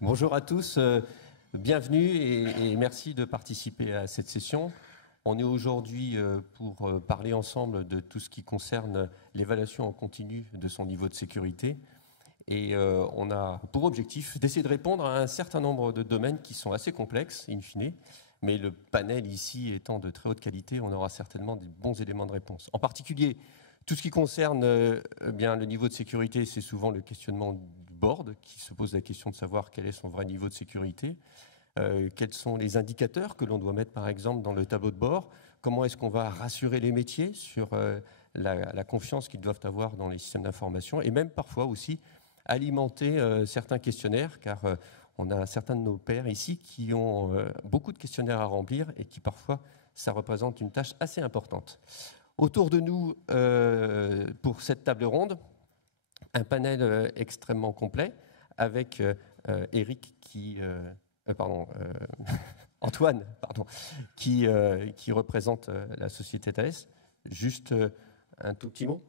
Bonjour à tous, bienvenue et merci de participer à cette session. On est aujourd'hui pour parler ensemble de tout ce qui concerne l'évaluation en continu de son niveau de sécurité. Et on a pour objectif d'essayer de répondre à un certain nombre de domaines qui sont assez complexes, in fine. Mais le panel ici étant de très haute qualité, on aura certainement des bons éléments de réponse. En particulier, tout ce qui concerne bien le niveau de sécurité, c'est souvent le questionnement du board qui se pose la question de savoir quel est son vrai niveau de sécurité, quels sont les indicateurs que l'on doit mettre par exemple dans le tableau de bord, comment est-ce qu'on va rassurer les métiers sur la confiance qu'ils doivent avoir dans les systèmes d'information et même parfois aussi alimenter certains questionnaires car on a certains de nos pairs ici qui ont beaucoup de questionnaires à remplir et qui parfois ça représente une tâche assez importante. Autour de nous, pour cette table ronde, un panel extrêmement complet avec Eric Antoine, pardon, qui représente la société Thales. Juste un tout petit mot.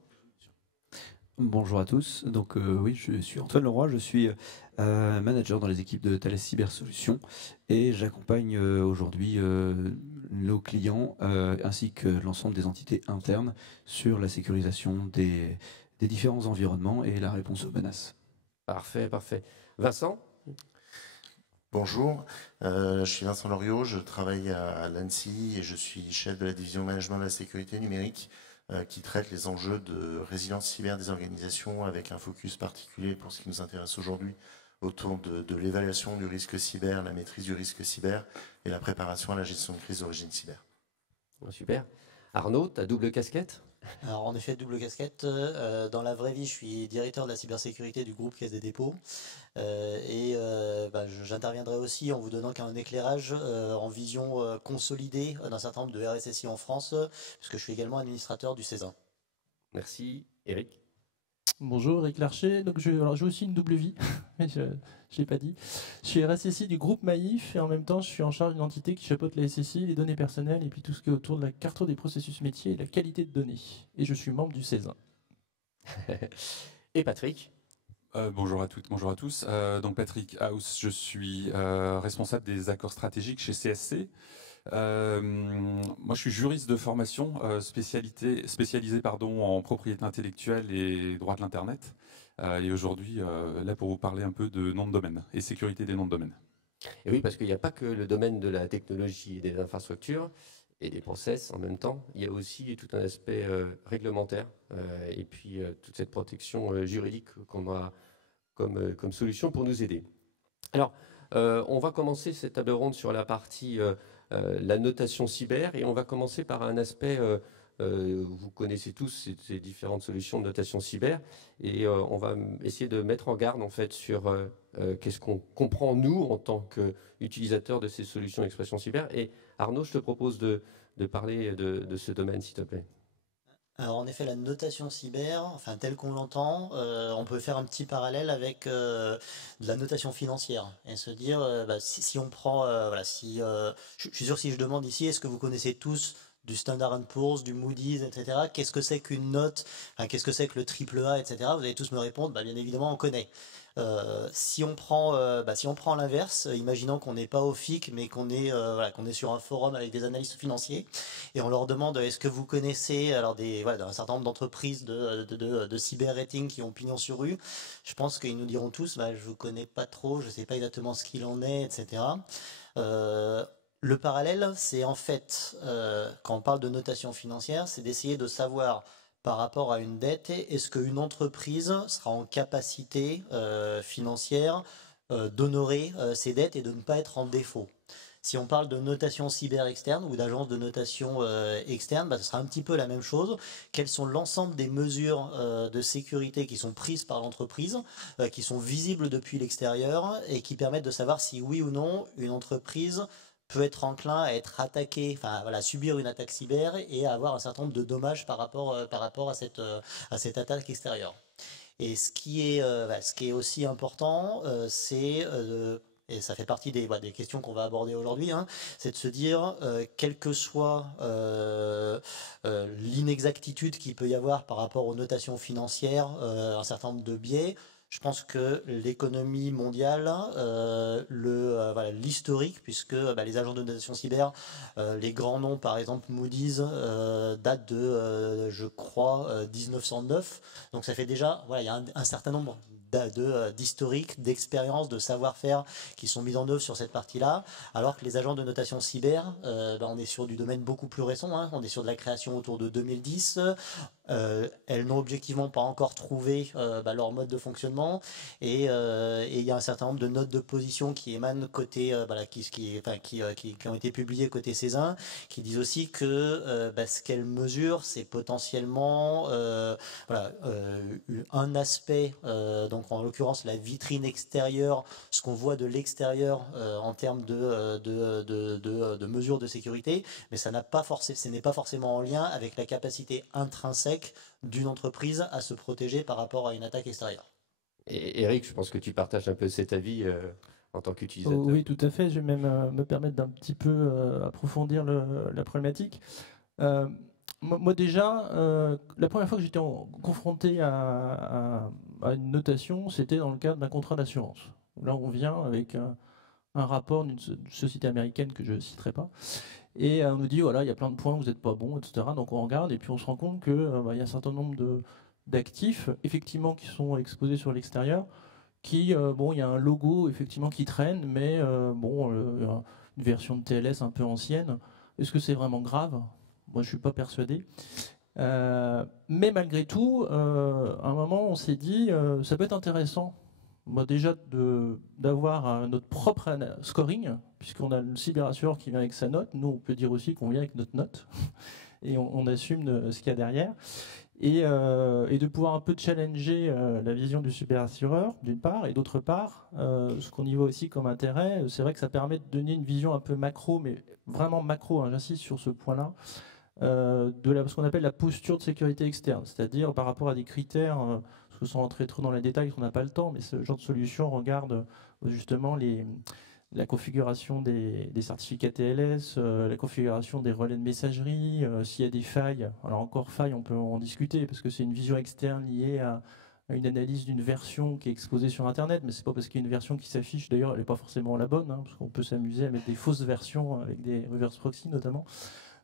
Bonjour à tous, donc oui, je suis Antoine Leroy, je suis manager dans les équipes de Thales Cyber Solutions et j'accompagne aujourd'hui nos clients ainsi que l'ensemble des entités internes sur la sécurisation des différents environnements et la réponse aux menaces. Parfait, parfait. Vincent ? Bonjour, je suis Vincent Loriot, je travaille à l'ANSSI et je suis chef de la division management de la sécurité numérique qui traite les enjeux de résilience cyber des organisations avec un focus particulier pour ce qui nous intéresse aujourd'hui autour de l'évaluation du risque cyber, la maîtrise du risque cyber et la préparation à la gestion de crise d'origine cyber. Super. Arnaud, ta double casquette ? Alors en effet, double casquette. Dans la vraie vie, je suis directeur de la cybersécurité du groupe Caisse des dépôts. J'interviendrai aussi en vous donnant un éclairage en vision consolidée d'un certain nombre de RSSI en France, puisque je suis également administrateur du CESA. Merci. Eric ? Bonjour, Eric Larcher. Donc j'ai aussi une double vie, mais je ne l'ai pas dit. Je suis RSSI du groupe Maïf et en même temps je suis en charge d'une entité qui chapeaute la SSI, les données personnelles et puis tout ce qui est autour de la carte des processus métiers et la qualité de données. Et je suis membre du CESA. Et Patrick ? Bonjour à toutes, bonjour à tous. Donc Patrick House, je suis responsable des accords stratégiques chez CSC. Moi, je suis juriste de formation, spécialisé en propriété intellectuelle et droit de l'Internet. Et aujourd'hui, là pour vous parler un peu de nom de domaine et sécurité des noms de domaine. Et oui, parce qu'il n'y a pas que le domaine de la technologie et des infrastructures et des process en même temps. Il y a aussi tout un aspect réglementaire et puis toute cette protection juridique qu'on a comme solution pour nous aider. Alors, on va commencer cette table ronde sur la partie la notation cyber et on va commencer par un aspect, vous connaissez tous ces différentes solutions de notation cyber et on va essayer de mettre en garde en fait sur qu'est-ce qu'on comprend nous en tant qu'utilisateurs de ces solutions d'expression cyber. Et Arnaud, je te propose de parler de ce domaine s'il te plaît. Alors en effet, la notation cyber, enfin telle qu'on l'entend, on peut faire un petit parallèle avec de la notation financière et se dire, si on prend, je suis sûr que si je demande ici, est-ce que vous connaissez tous du Standard & Poor's, du Moody's, etc. Qu'est-ce que c'est qu'une note, qu'est-ce que c'est que le AAA, etc. Vous allez tous me répondre, bien évidemment, on connaît. Si on prend l'inverse, imaginons qu'on n'est pas au FIC, mais qu'on est sur un forum avec des analystes financiers, et on leur demande est-ce que vous connaissez un certain nombre d'entreprises de cyber rating qui ont pignon sur rue. Je pense qu'ils nous diront tous, je vous connais pas trop, je sais pas exactement ce qu'il en est, etc. Le parallèle, c'est en fait, quand on parle de notation financière, c'est d'essayer de savoir par rapport à une dette, est-ce qu'une entreprise sera en capacité financière d'honorer ses dettes et de ne pas être en défaut. Si on parle de notation cyber externe ou d'agence de notation externe, ce sera un petit peu la même chose. Quelles sont l'ensemble des mesures de sécurité qui sont prises par l'entreprise, qui sont visibles depuis l'extérieur et qui permettent de savoir si oui ou non une entreprise peut être enclin à être attaqué, subir une attaque cyber et à avoir un certain nombre de dommages par rapport à cette attaque extérieure. Et ce qui est aussi important, c'est et ça fait partie des questions qu'on va aborder aujourd'hui, c'est de se dire, quelle que soit l'inexactitude qu'il peut y avoir par rapport aux notations financières, un certain nombre de biais, Je pense que l'économie mondiale, voilà, l'historique, puisque les agences de notation cyber, les grands noms, par exemple Moody's, datent de, je crois, 1909. Donc ça fait déjà, voilà, il y a un certain nombre d'historiques, d'expériences, de savoir-faire qui sont mis en œuvre sur cette partie-là, alors que les agences de notation cyber, on est sur du domaine beaucoup plus récent, hein, on est sur de la création autour de 2010, elles n'ont objectivement pas encore trouvé leur mode de fonctionnement, et il y a un certain nombre de notes de position qui émanent côté, qui ont été publiées côté Cézanne, qui disent aussi que ce qu'elles mesurent, c'est potentiellement un aspect, donc en l'occurrence la vitrine extérieure, ce qu'on voit de l'extérieur en termes de mesures de sécurité, mais ce n'est pas forcément en lien avec la capacité intrinsèque d'une entreprise à se protéger par rapport à une attaque extérieure. Et Eric, je pense que tu partages un peu cet avis en tant qu'utilisateur. Oui, tout à fait. Je vais même me permettre d'un petit peu approfondir la problématique. Moi déjà, la première fois que j'étais confronté à une notation, c'était dans le cadre d'un contrat d'assurance. Là, on vient avec un rapport d'une société américaine que je ne citerai pas, et on nous dit, voilà, il y a plein de points où vous n'êtes pas bon, etc. Donc on regarde, et puis on se rend compte qu'il y a un certain nombre d'actifs, effectivement, qui sont exposés sur l'extérieur, qui, il y a un logo, effectivement, qui traîne, mais une version de TLS un peu ancienne. Est-ce que c'est vraiment grave ? Moi, je ne suis pas persuadé. Mais malgré tout, à un moment, on s'est dit, ça peut être intéressant, déjà d'avoir notre propre scoring, puisqu'on a le cyberassureur qui vient avec sa note. Nous, on peut dire aussi qu'on vient avec notre note, et on assume ce qu'il y a derrière. Et de pouvoir un peu challenger la vision du cyberassureur, d'une part, et d'autre part, ce qu'on y voit aussi comme intérêt, c'est vrai que ça permet de donner une vision un peu macro, mais vraiment macro, hein, j'insiste sur ce point-là, ce qu'on appelle la posture de sécurité externe, c'est-à-dire par rapport à des critères, parce que sans rentrer trop dans les détails, on n'a pas le temps, mais ce genre de solution regarde justement la configuration des certificats TLS, la configuration des relais de messagerie, s'il y a des failles. Alors encore failles, on peut en discuter, parce que c'est une vision externe liée à une analyse d'une version qui est exposée sur Internet, mais c'est pas parce qu'il y a une version qui s'affiche, d'ailleurs elle n'est pas forcément la bonne, hein, parce qu'on peut s'amuser à mettre des fausses versions avec des reverse proxy notamment.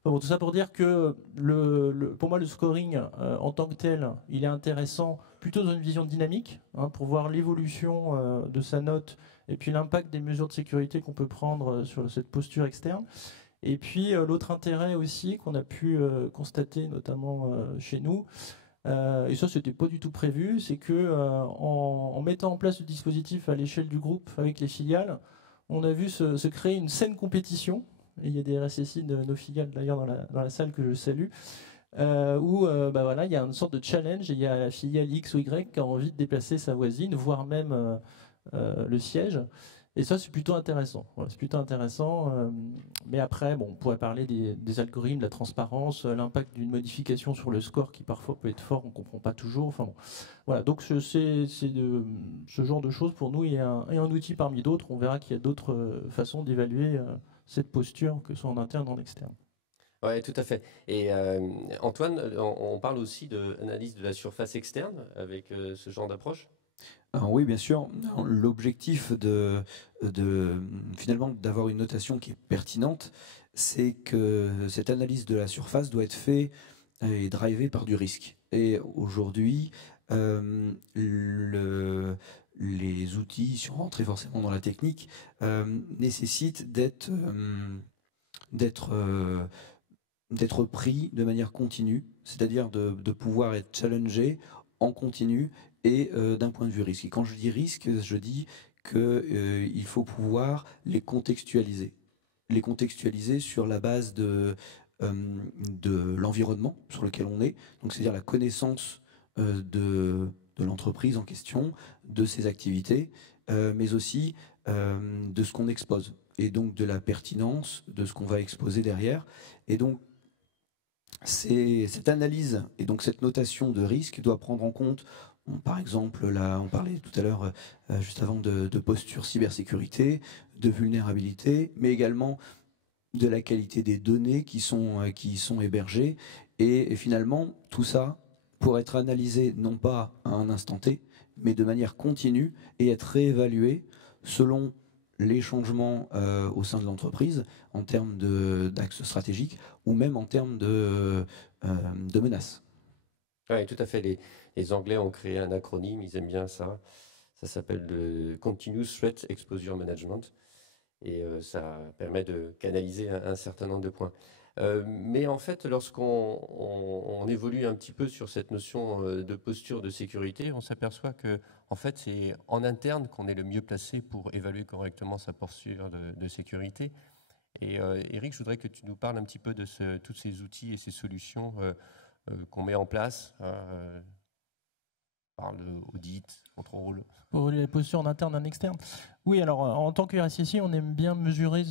Bon, tout ça pour dire que pour moi le scoring en tant que tel, il est intéressant plutôt dans une vision dynamique, hein, pour voir l'évolution de sa note et puis l'impact des mesures de sécurité qu'on peut prendre sur cette posture externe. Et puis l'autre intérêt aussi qu'on a pu constater notamment chez nous, et ça c'était pas du tout prévu, c'est que en mettant en place le dispositif à l'échelle du groupe avec les filiales, on a vu se créer une saine compétition. Et il y a des RSSI de nos filiales d'ailleurs dans la salle que je salue, où il y a une sorte de challenge, et il y a la filiale X ou Y qui a envie de déplacer sa voisine, voire même le siège. Et ça, c'est plutôt intéressant. Voilà, c'est plutôt intéressant. Mais après, on pourrait parler des algorithmes, de la transparence, l'impact d'une modification sur le score qui parfois peut être fort, on ne comprend pas toujours. Enfin, bon. Voilà, donc ce genre de choses, pour nous, est un outil parmi d'autres. On verra qu'il y a d'autres façons d'évaluer cette posture, que ce soit en interne ou en externe. Oui, tout à fait. Et Antoine, on parle aussi d'analyse de la surface externe avec ce genre d'approche ? Alors oui, bien sûr. L'objectif finalement d'avoir une notation qui est pertinente, c'est que cette analyse de la surface doit être faite et drivée par du risque. Et aujourd'hui, les outils, si on rentrait forcément dans la technique, nécessitent d'être pris de manière continue, c'est-à-dire de pouvoir être challengé en continu et d'un point de vue risque. Et quand je dis risque, je dis qu'il faut pouvoir les contextualiser sur la base de l'environnement sur lequel on est, donc c'est-à-dire la connaissance de l'entreprise en question, de ses activités, mais aussi de ce qu'on expose, et donc de la pertinence de ce qu'on va exposer derrière. Et donc, cette analyse et donc cette notation de risque doit prendre en compte, par exemple, là, on parlait tout à l'heure, juste avant, de posture cybersécurité, de vulnérabilité, mais également de la qualité des données qui sont hébergées. Et finalement, tout ça, pour être analysé non pas à un instant T, mais de manière continue et être réévalué selon les changements au sein de l'entreprise en termes d'axes stratégiques ou même en termes de menaces. Oui, tout à fait. Les Anglais ont créé un acronyme, ils aiment bien ça. Ça s'appelle le Continuous Threat Exposure Management. Et ça permet de canaliser un certain nombre de points. Mais en fait, lorsqu'on évolue un petit peu sur cette notion de posture de sécurité, on s'aperçoit que en fait, c'est en interne qu'on est le mieux placé pour évaluer correctement sa posture de sécurité. Et Eric, je voudrais que tu nous parles un petit peu de tous ces outils et ces solutions qu'on met en place. Parle audit, contrôle. Pour les postures en interne et en externe. Oui, alors en tant que RSSI, on aime bien mesurer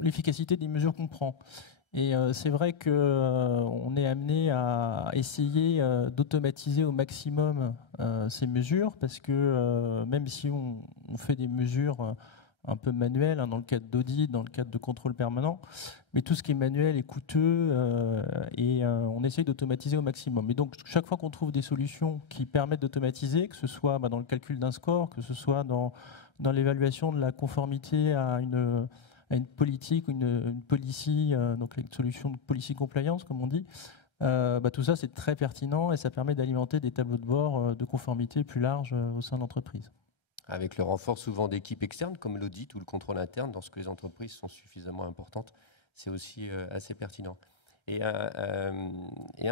l'efficacité des mesures qu'on prend. Et c'est vrai qu'on est amené à essayer d'automatiser au maximum ces mesures, parce que même si on fait des mesures un peu manuelles, dans le cadre d'audit, dans le cadre de contrôle permanent, mais tout ce qui est manuel est coûteux et on essaye d'automatiser au maximum. Et donc chaque fois qu'on trouve des solutions qui permettent d'automatiser, que ce soit dans le calcul d'un score, que ce soit dans l'évaluation de la conformité à une politique ou une policy, donc une solution de policy compliance, comme on dit, tout ça c'est très pertinent et ça permet d'alimenter des tableaux de bord de conformité plus larges au sein de l'entreprise. Avec le renfort souvent d'équipes externes comme l'audit ou le contrôle interne, lorsque les entreprises sont suffisamment importantes, c'est aussi assez pertinent. Et un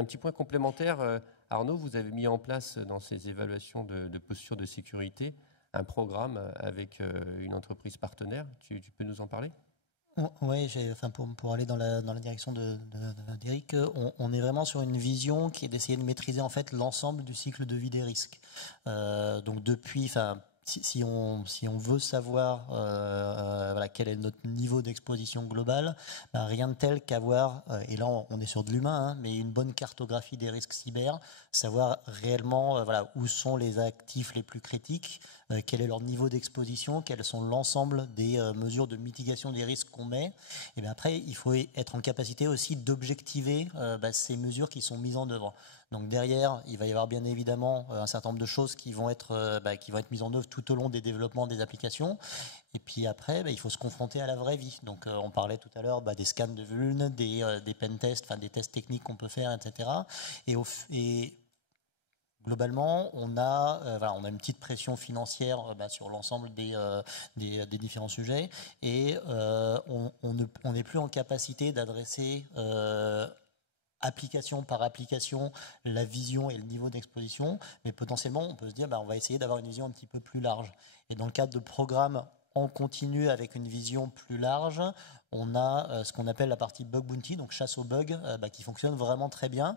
petit point complémentaire, Arnaud, vous avez mis en place dans ces évaluations de posture de sécurité un programme avec une entreprise partenaire. Tu peux nous en parler ? Oui, pour aller dans la direction d'Eric, on est vraiment sur une vision qui est d'essayer de maîtriser en fait l'ensemble du cycle de vie des risques. Donc depuis, si on veut savoir quel est notre niveau d'exposition globale, rien de tel qu'avoir, et là on est sur de l'humain, mais une bonne cartographie des risques cyber, savoir réellement où sont les actifs les plus critiques, quel est leur niveau d'exposition, quels sont l'ensemble des mesures de mitigation des risques qu'on met. Et bien après, il faut être en capacité aussi d'objectiver ces mesures qui sont mises en œuvre. Donc derrière, il va y avoir bien évidemment un certain nombre de choses qui vont être mises en œuvre tout au long des développements des applications. Et puis après, il faut se confronter à la vraie vie. Donc on parlait tout à l'heure des scans de vulnes, des pentests, des tests techniques qu'on peut faire, etc. Et globalement, on a une petite pression financière sur l'ensemble des différents sujets et on n'est plus en capacité d'adresser application par application la vision et le niveau d'exposition, mais potentiellement on peut se dire on va essayer d'avoir une vision un petit peu plus large. Et dans le cadre de programmes en continu avec une vision plus large, on a ce qu'on appelle la partie bug bounty, donc chasse aux bugs, qui fonctionne vraiment très bien.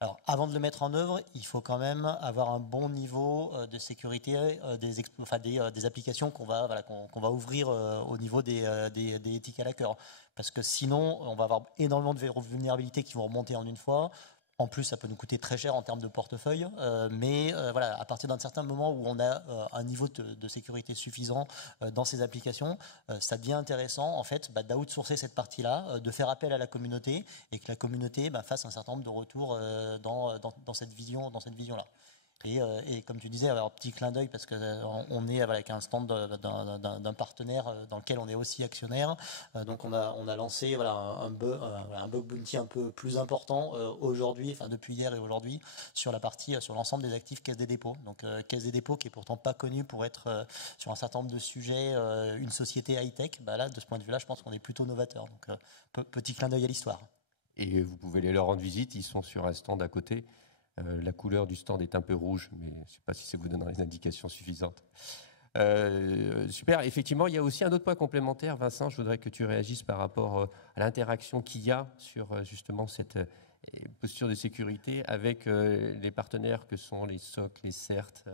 Alors, avant de le mettre en œuvre, il faut quand même avoir un bon niveau de sécurité des applications qu'on va ouvrir au niveau des ethical hackers. Parce que sinon, on va avoir énormément de vulnérabilités qui vont remonter en une fois. En plus, ça peut nous coûter très cher en termes de portefeuille. À partir d'un certain moment où on a un niveau de sécurité suffisant dans ces applications, ça devient intéressant en fait d'outsourcer cette partie-là, de faire appel à la communauté et que la communauté fasse un certain nombre de retours dans cette vision-là. Et comme tu disais, alors petit clin d'œil parce qu'on est avec un stand d'un partenaire dans lequel on est aussi actionnaire. Donc on a lancé un bug bounty un peu plus important aujourd'hui, depuis hier et aujourd'hui, sur l'ensemble des actifs Caisse des dépôts. Donc Caisse des dépôts qui est pourtant pas connue pour être sur un certain nombre de sujets une société high-tech. Là, de ce point de vue-là, je pense qu'on est plutôt novateur. Donc petit clin d'œil à l'histoire. Et vous pouvez aller leur rendre visite, ils sont sur un stand à côté. La couleur du stand est un peu rouge, mais je ne sais pas si ça vous donne les indications suffisantes. Super. Effectivement, il y a aussi un autre point complémentaire. Vincent, je voudrais que tu réagisses par rapport à l'interaction qu'il y a sur justement cette posture de sécurité avec les partenaires que sont les SOC, les CERT,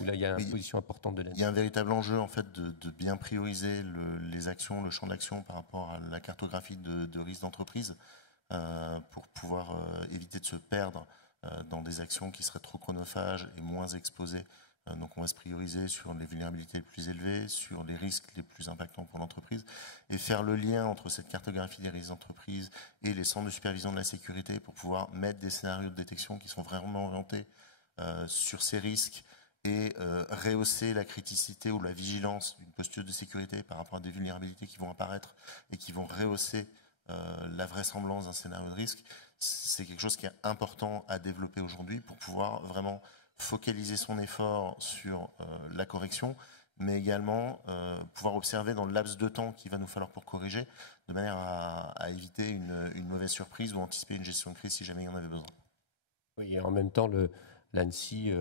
où là il y a une position importante de l'ANSSI. Il y a un véritable enjeu en fait de bien prioriser les actions, le champ d'action par rapport à la cartographie de risques d'entreprise pour pouvoir éviter de se perdre dans des actions qui seraient trop chronophages et moins exposées. Donc on va se prioriser sur les vulnérabilités les plus élevées, sur les risques les plus impactants pour l'entreprise et faire le lien entre cette cartographie des risques d'entreprise et les centres de supervision de la sécurité pour pouvoir mettre des scénarios de détection qui sont vraiment orientés sur ces risques et rehausser la criticité ou la vigilance d'une posture de sécurité par rapport à des vulnérabilités qui vont apparaître et qui vont rehausser la vraisemblance d'un scénario de risque, c'est quelque chose qui est important à développer aujourd'hui pour pouvoir vraiment focaliser son effort sur la correction, mais également pouvoir observer dans le laps de temps qu'il va nous falloir pour corriger, de manière à éviter une mauvaise surprise ou anticiper une gestion de crise si jamais il y en avait besoin. Oui, et en même temps, l'ANSSI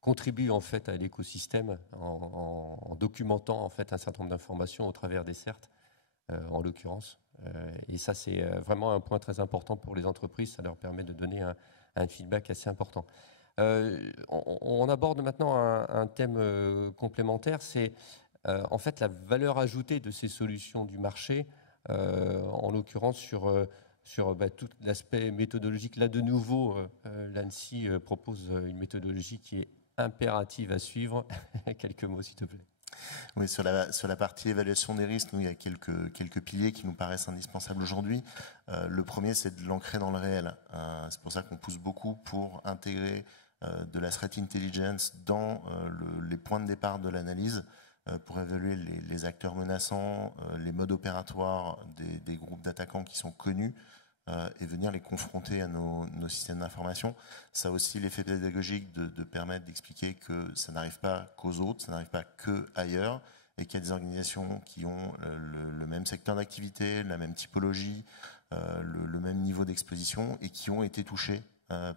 contribue en fait à l'écosystème en documentant en fait un certain nombre d'informations au travers des CERT, en l'occurrence. Et ça, c'est vraiment un point très important pour les entreprises. Ça leur permet de donner un feedback assez important. On aborde maintenant un thème complémentaire, c'est en fait la valeur ajoutée de ces solutions du marché, en l'occurrence sur tout l'aspect méthodologique. Là, de nouveau, l'ANSSI propose une méthodologie qui est impérative à suivre. Quelques mots, s'il te plaît. Oui, sur la partie évaluation des risques, nous, il y a quelques piliers qui nous paraissent indispensables aujourd'hui. Le premier, c'est de l'ancrer dans le réel. C'est pour ça qu'on pousse beaucoup pour intégrer de la threat intelligence dans les points de départ de l'analyse, pour évaluer les acteurs menaçants, les modes opératoires des groupes d'attaquants qui sont connus, et venir les confronter à nos systèmes d'information. Ça a aussi l'effet pédagogique de permettre d'expliquer que ça n'arrive pas qu'aux autres, ça n'arrive pas que ailleurs, et qu'il y a des organisations qui ont le même secteur d'activité, la même typologie, le même niveau d'exposition, et qui ont été touchées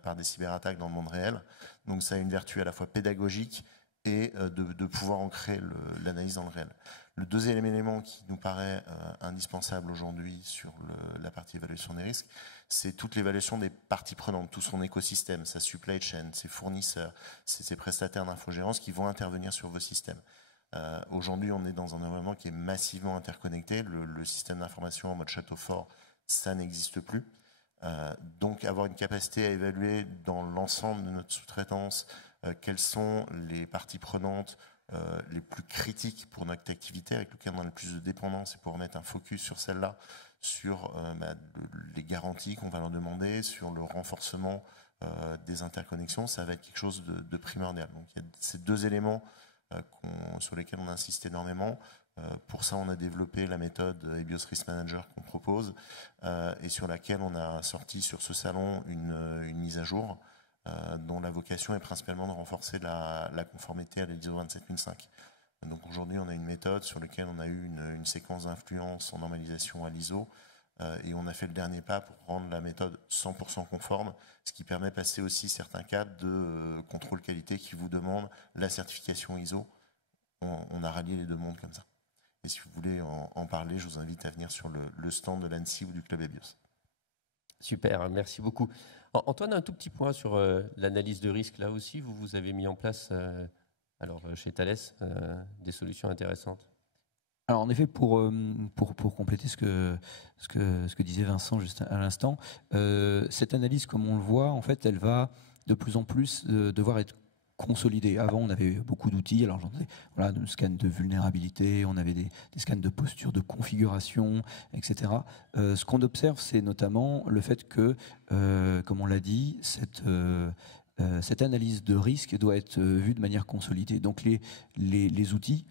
par des cyberattaques dans le monde réel. Donc ça a une vertu à la fois pédagogique et de pouvoir ancrer l'analyse dans le réel. Le deuxième élément qui nous paraît indispensable aujourd'hui sur la partie évaluation des risques, c'est toute l'évaluation des parties prenantes, tout son écosystème, sa supply chain, ses fournisseurs, ses prestataires d'infogérance qui vont intervenir sur vos systèmes. Aujourd'hui, on est dans un environnement qui est massivement interconnecté. Le système d'information en mode château fort, ça n'existe plus. Donc avoir une capacité à évaluer dans l'ensemble de notre sous-traitance quelles sont les parties prenantes les plus critiques pour notre activité, avec lesquelles on a le plus de dépendance, et pour mettre un focus sur celle-là, sur les garanties qu'on va leur demander, sur le renforcement des interconnexions, ça va être quelque chose de primordial. Donc il y a ces deux éléments sur lesquels on insiste énormément. Pour ça, on a développé la méthode EBIOS Risk Manager qu'on propose, et sur laquelle on a sorti sur ce salon une mise à jour dont la vocation est principalement de renforcer la conformité à l'ISO 27005. Donc aujourd'hui, on a une méthode sur laquelle on a eu une séquence d'influence en normalisation à l'ISO, et on a fait le dernier pas pour rendre la méthode 100% conforme, ce qui permet de passer aussi certains cadres de contrôle qualité qui vous demandent la certification ISO. On a rallié les deux mondes comme ça. Et si vous voulez en parler, je vous invite à venir sur le stand de l'ANSSI ou du Club EBIOS. Super, merci beaucoup. Antoine, un tout petit point sur l'analyse de risque. Là aussi, vous avez mis en place, chez Thales, des solutions intéressantes. Alors en effet, pour compléter ce que disait Vincent juste à l'instant, cette analyse, comme on le voit, en fait, elle va de plus en plus devoir être consolidée. Avant, on avait beaucoup d'outils. Alors, voilà, de scan de vulnérabilité, on avait des scans de posture, de configuration, etc. Ce qu'on observe, c'est notamment le fait que, comme on l'a dit, cette analyse de risque doit être vue de manière consolidée. Donc, les outils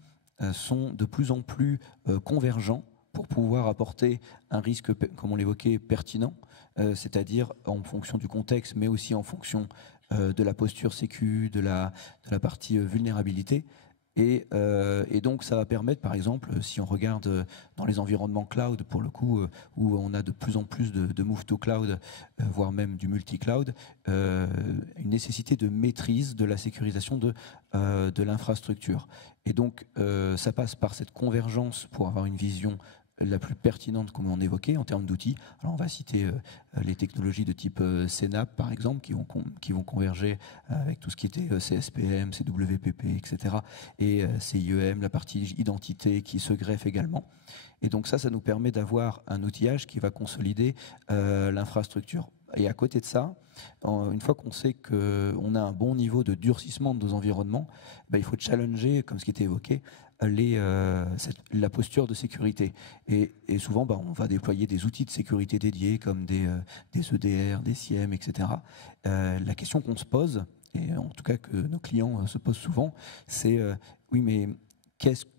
sont de plus en plus convergents pour pouvoir apporter un risque, comme on l'évoquait, pertinent, c'est-à-dire en fonction du contexte, mais aussi en fonction de la posture sécu, de la partie vulnérabilité. Et donc ça va permettre, par exemple, si on regarde dans les environnements cloud, pour le coup, où on a de plus en plus de move to cloud, voire même du multi-cloud, une nécessité de maîtrise de la sécurisation de l'infrastructure. Et donc ça passe par cette convergence pour avoir une vision la plus pertinente, comme on évoquait, en termes d'outils. Alors on va citer les technologies de type CNAP, par exemple, qui vont converger avec tout ce qui était CSPM, CWPP, etc. Et CIEM, la partie identité qui se greffe également. Et donc ça nous permet d'avoir un outillage qui va consolider l'infrastructure. Et à côté de ça, une fois qu'on sait qu'on a un bon niveau de durcissement de nos environnements, il faut challenger, comme ce qui était évoqué, la posture de sécurité. Et souvent, on va déployer des outils de sécurité dédiés comme des EDR, des SIEM, etc. La question qu'on se pose, et en tout cas que nos clients se posent souvent, c'est oui, mais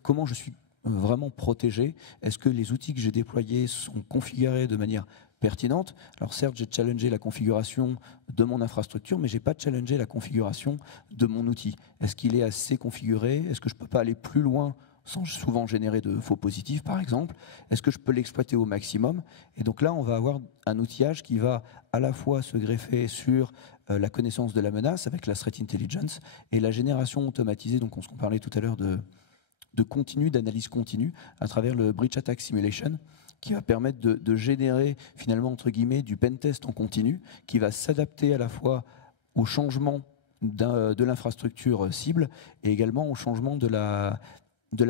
comment je suis vraiment protégé? Est-ce que les outils que j'ai déployés sont configurés de manière pertinente? Alors certes, j'ai challengé la configuration de mon infrastructure, mais je n'ai pas challengé la configuration de mon outil. Est-ce qu'il est assez configuré? Est-ce que je ne peux pas aller plus loin sans souvent générer de faux positifs, par exemple? Est-ce que je peux l'exploiter au maximum? Et donc là, on va avoir un outillage qui va à la fois se greffer sur la connaissance de la menace avec la threat intelligence et la génération automatisée, donc on parlait tout à l'heure de continu, d'analyse continue, à travers le Breach Attack Simulation, qui va permettre de générer finalement, entre guillemets, du pentest en continu, qui va s'adapter à la fois au changement de l'infrastructure cible et également au changement de la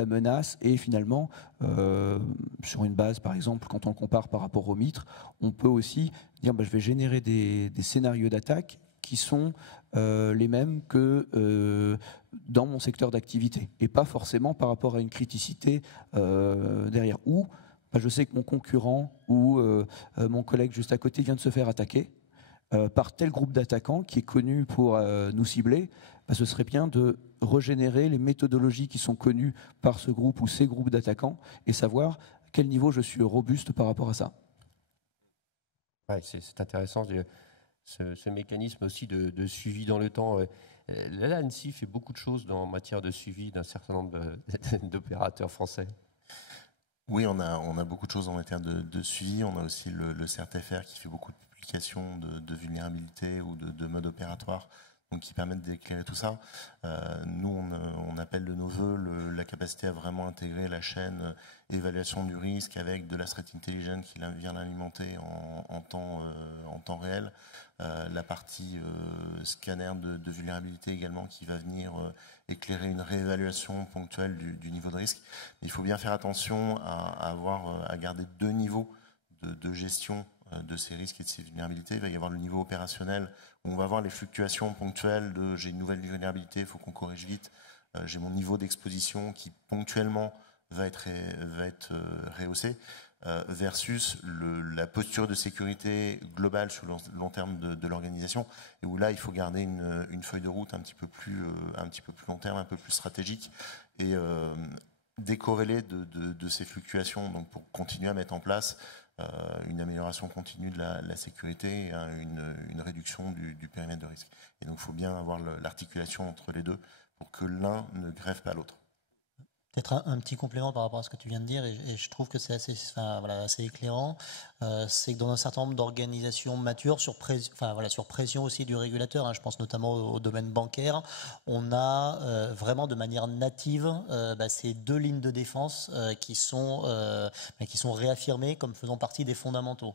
menace. Et finalement, sur une base, par exemple, quand on le compare par rapport au MITRE, on peut aussi dire je vais générer des scénarios d'attaque qui sont les mêmes que dans mon secteur d'activité et pas forcément par rapport à une criticité derrière. Ou je sais que mon concurrent ou mon collègue juste à côté vient de se faire attaquer par tel groupe d'attaquants qui est connu pour nous cibler. Ce serait bien de régénérer les méthodologies qui sont connues par ce groupe ou ces groupes d'attaquants et savoir à quel niveau je suis robuste par rapport à ça. Ouais, c'est intéressant. Ce mécanisme aussi de suivi dans le temps. L'ANSSI fait beaucoup de choses en matière de suivi d'un certain nombre d'opérateurs français. Oui, on a beaucoup de choses en matière de suivi. On a aussi le CERT-FR qui fait beaucoup de publications de vulnérabilité ou de mode opératoire, donc qui permettent d'éclairer tout ça. Nous, on appelle de nos voeux la capacité à vraiment intégrer la chaîne évaluation du risque avec de la threat intelligence qui vient l'alimenter en temps réel. La partie scanner de vulnérabilité également qui va venir éclairer une réévaluation ponctuelle du niveau de risque. Mais il faut bien faire attention à garder deux niveaux de gestion de ces risques et de ces vulnérabilités. Il va y avoir le niveau opérationnel où on va avoir les fluctuations ponctuelles de j'ai une nouvelle vulnérabilité, il faut qu'on corrige vite. J'ai mon niveau d'exposition qui ponctuellement va être rehaussé. Versus la posture de sécurité globale sur le long terme de l'organisation, et où là il faut garder une feuille de route un petit peu plus long terme, un peu plus stratégique, et décorrélée de ces fluctuations, donc pour continuer à mettre en place une amélioration continue de la sécurité et une réduction du périmètre de risque. Et donc il faut bien avoir l'articulation entre les deux pour que l'un ne greffe pas l'autre. Peut-être un petit complément par rapport à ce que tu viens de dire, et je trouve que c'est assez éclairant, c'est que dans un certain nombre d'organisations matures, sur pression aussi du régulateur, je pense notamment au domaine bancaire, on a vraiment de manière native ces deux lignes de défense qui sont réaffirmées comme faisant partie des fondamentaux.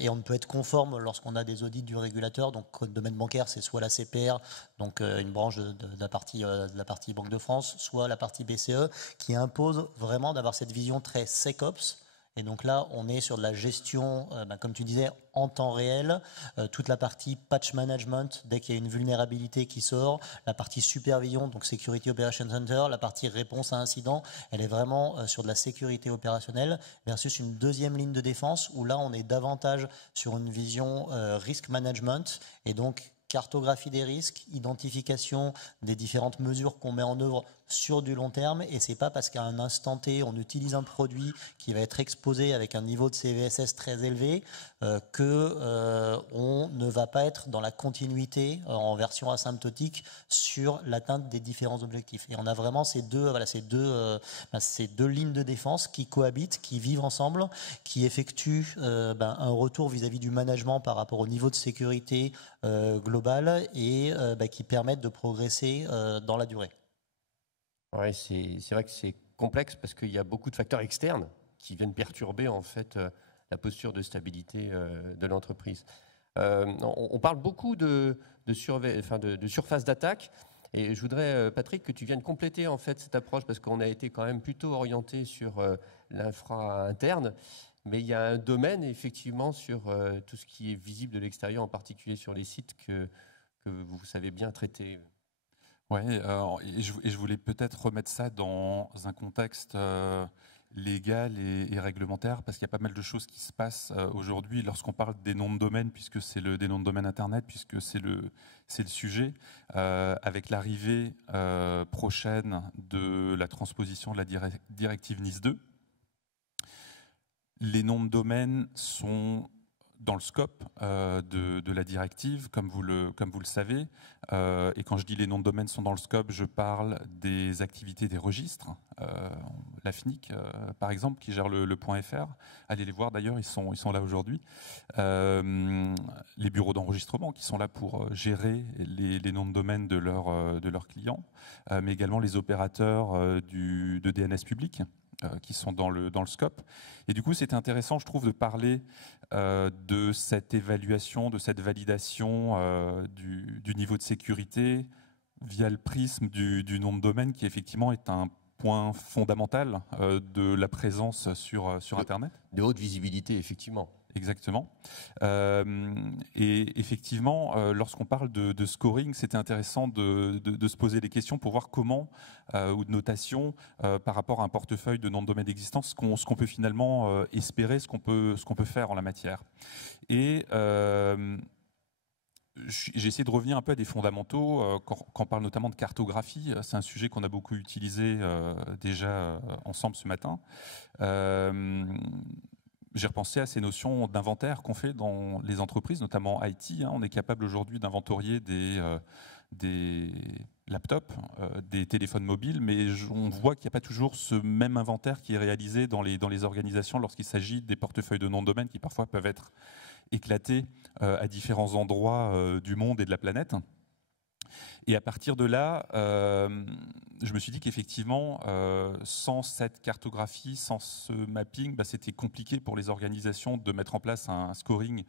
Et on ne peut être conforme lorsqu'on a des audits du régulateur. Donc, le domaine bancaire, c'est soit la CPR, donc une branche de la partie Banque de France, soit la partie BCE, qui impose vraiment d'avoir cette vision très SecOps. Et donc là, on est sur de la gestion, comme tu disais, en temps réel, toute la partie patch management, dès qu'il y a une vulnérabilité qui sort, la partie supervision, donc Security Operations Center, la partie réponse à incident, elle est vraiment sur de la sécurité opérationnelle, versus une deuxième ligne de défense, où là, on est davantage sur une vision risk management, et donc cartographie des risques, identification des différentes mesures qu'on met en œuvre sur du long terme, et c'est pas parce qu'à un instant T on utilise un produit qui va être exposé avec un niveau de CVSS très élevé on ne va pas être dans la continuité en version asymptotique sur l'atteinte des différents objectifs. Et on a vraiment ces deux lignes de défense qui cohabitent, qui vivent ensemble, qui effectuent un retour vis-à-vis du management par rapport au niveau de sécurité global et qui permettent de progresser dans la durée. Ouais, c'est vrai que c'est complexe parce qu'il y a beaucoup de facteurs externes qui viennent perturber en fait la posture de stabilité de l'entreprise. On parle beaucoup de surface d'attaque, et je voudrais, Patrick, que tu viennes compléter en fait cette approche, parce qu'on a été quand même plutôt orienté sur l'infra interne. Mais il y a un domaine, effectivement, sur tout ce qui est visible de l'extérieur, en particulier sur les sites que vous savez bien traiter. Oui, et je voulais peut-être remettre ça dans un contexte légal et réglementaire, parce qu'il y a pas mal de choses qui se passent aujourd'hui lorsqu'on parle des noms de domaine, puisque c'est des noms de domaine Internet, puisque c'est le sujet, avec l'arrivée prochaine de la transposition de la directive NIS 2. Les noms de domaine sont dans le scope de la directive, comme vous le savez. Et quand je dis les noms de domaine sont dans le scope, je parle des activités des registres. La FNIC, par exemple, qui gère le .fr. Allez les voir d'ailleurs, ils sont là aujourd'hui. Les bureaux d'enregistrement qui sont là pour gérer les noms de domaine de leurs clients, mais également les opérateurs de DNS public, qui sont dans le scope. Et du coup, c'était intéressant, je trouve, de parler de cette évaluation, de cette validation du niveau de sécurité via le prisme du nom de domaine, qui effectivement est un point fondamental de la présence sur Internet. De haute visibilité, effectivement. Exactement. Et effectivement, lorsqu'on parle de scoring, c'était intéressant de se poser des questions pour voir comment, ou de notation, par rapport à un portefeuille de noms de domaine existant, ce qu'on peut finalement espérer, ce qu'on peut faire en la matière. Et j'ai essayé de revenir un peu à des fondamentaux, quand on parle notamment de cartographie. C'est un sujet qu'on a beaucoup utilisé déjà ensemble ce matin. J'ai repensé à ces notions d'inventaire qu'on fait dans les entreprises, notamment IT. On est capable aujourd'hui d'inventorier des laptops, des téléphones mobiles, mais on voit qu'il n'y a pas toujours ce même inventaire qui est réalisé dans les organisations lorsqu'il s'agit des portefeuilles de noms de domaine qui parfois peuvent être éclatés à différents endroits du monde et de la planète. Et à partir de là, je me suis dit qu'effectivement, sans cette cartographie, sans ce mapping, c'était compliqué pour les organisations de mettre en place un scoring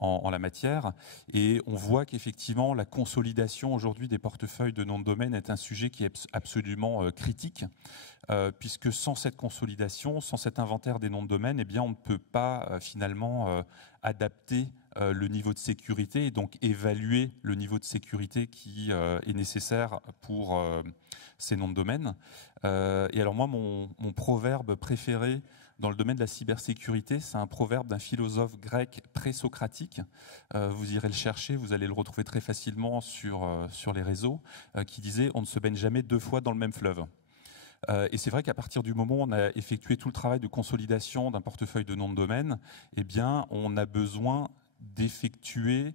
en la matière. Et on voit qu'effectivement, la consolidation aujourd'hui des portefeuilles de noms de domaine est un sujet qui est absolument critique, puisque sans cette consolidation, sans cet inventaire des noms de domaine, eh bien, on ne peut pas finalement adapter le niveau de sécurité et donc évaluer le niveau de sécurité qui est nécessaire pour ces noms de domaine. Et alors moi, mon proverbe préféré dans le domaine de la cybersécurité, c'est un proverbe d'un philosophe grec pré-socratique. Vous irez le chercher, vous allez le retrouver très facilement sur les réseaux, qui disait « On ne se baigne jamais deux fois dans le même fleuve ». Et c'est vrai qu'à partir du moment où on a effectué tout le travail de consolidation d'un portefeuille de noms de domaine, eh bien, on a besoin d'effectuer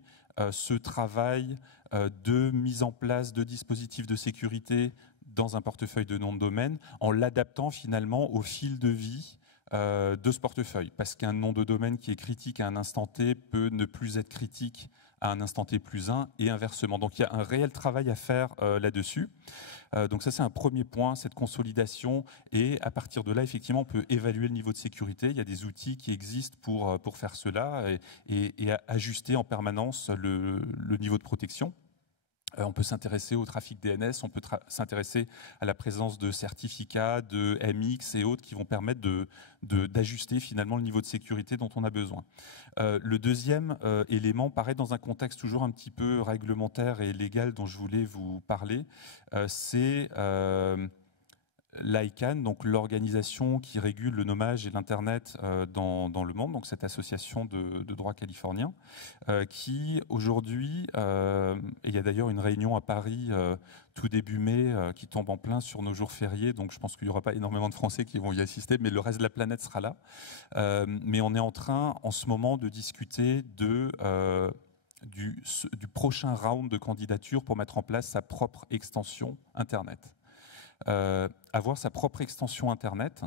ce travail de mise en place de dispositifs de sécurité dans un portefeuille de noms de domaine, en l'adaptant finalement au fil de vie de ce portefeuille. Parce qu'un nom de domaine qui est critique à un instant T peut ne plus être critique à un instant T plus 1 et inversement. Donc il y a un réel travail à faire là-dessus. Donc ça, c'est un premier point, cette consolidation. Et à partir de là, effectivement, on peut évaluer le niveau de sécurité. Il y a des outils qui existent pour faire cela et ajuster en permanence le niveau de protection. On peut s'intéresser au trafic DNS, on peut s'intéresser à la présence de certificats, de MX et autres qui vont permettre d'ajuster finalement le niveau de sécurité dont on a besoin. Le deuxième élément paraît dans un contexte toujours un petit peu réglementaire et légal dont je voulais vous parler, c'est l'ICANN, donc l'organisation qui régule le nommage et l'Internet dans le monde, donc cette association de droit californien, qui aujourd'hui, et il y a d'ailleurs une réunion à Paris tout début mai qui tombe en plein sur nos jours fériés, donc je pense qu'il n'y aura pas énormément de Français qui vont y assister, mais le reste de la planète sera là. Mais on est en train en ce moment de discuter du prochain round de candidature pour mettre en place sa propre extension Internet. Avoir sa propre extension Internet,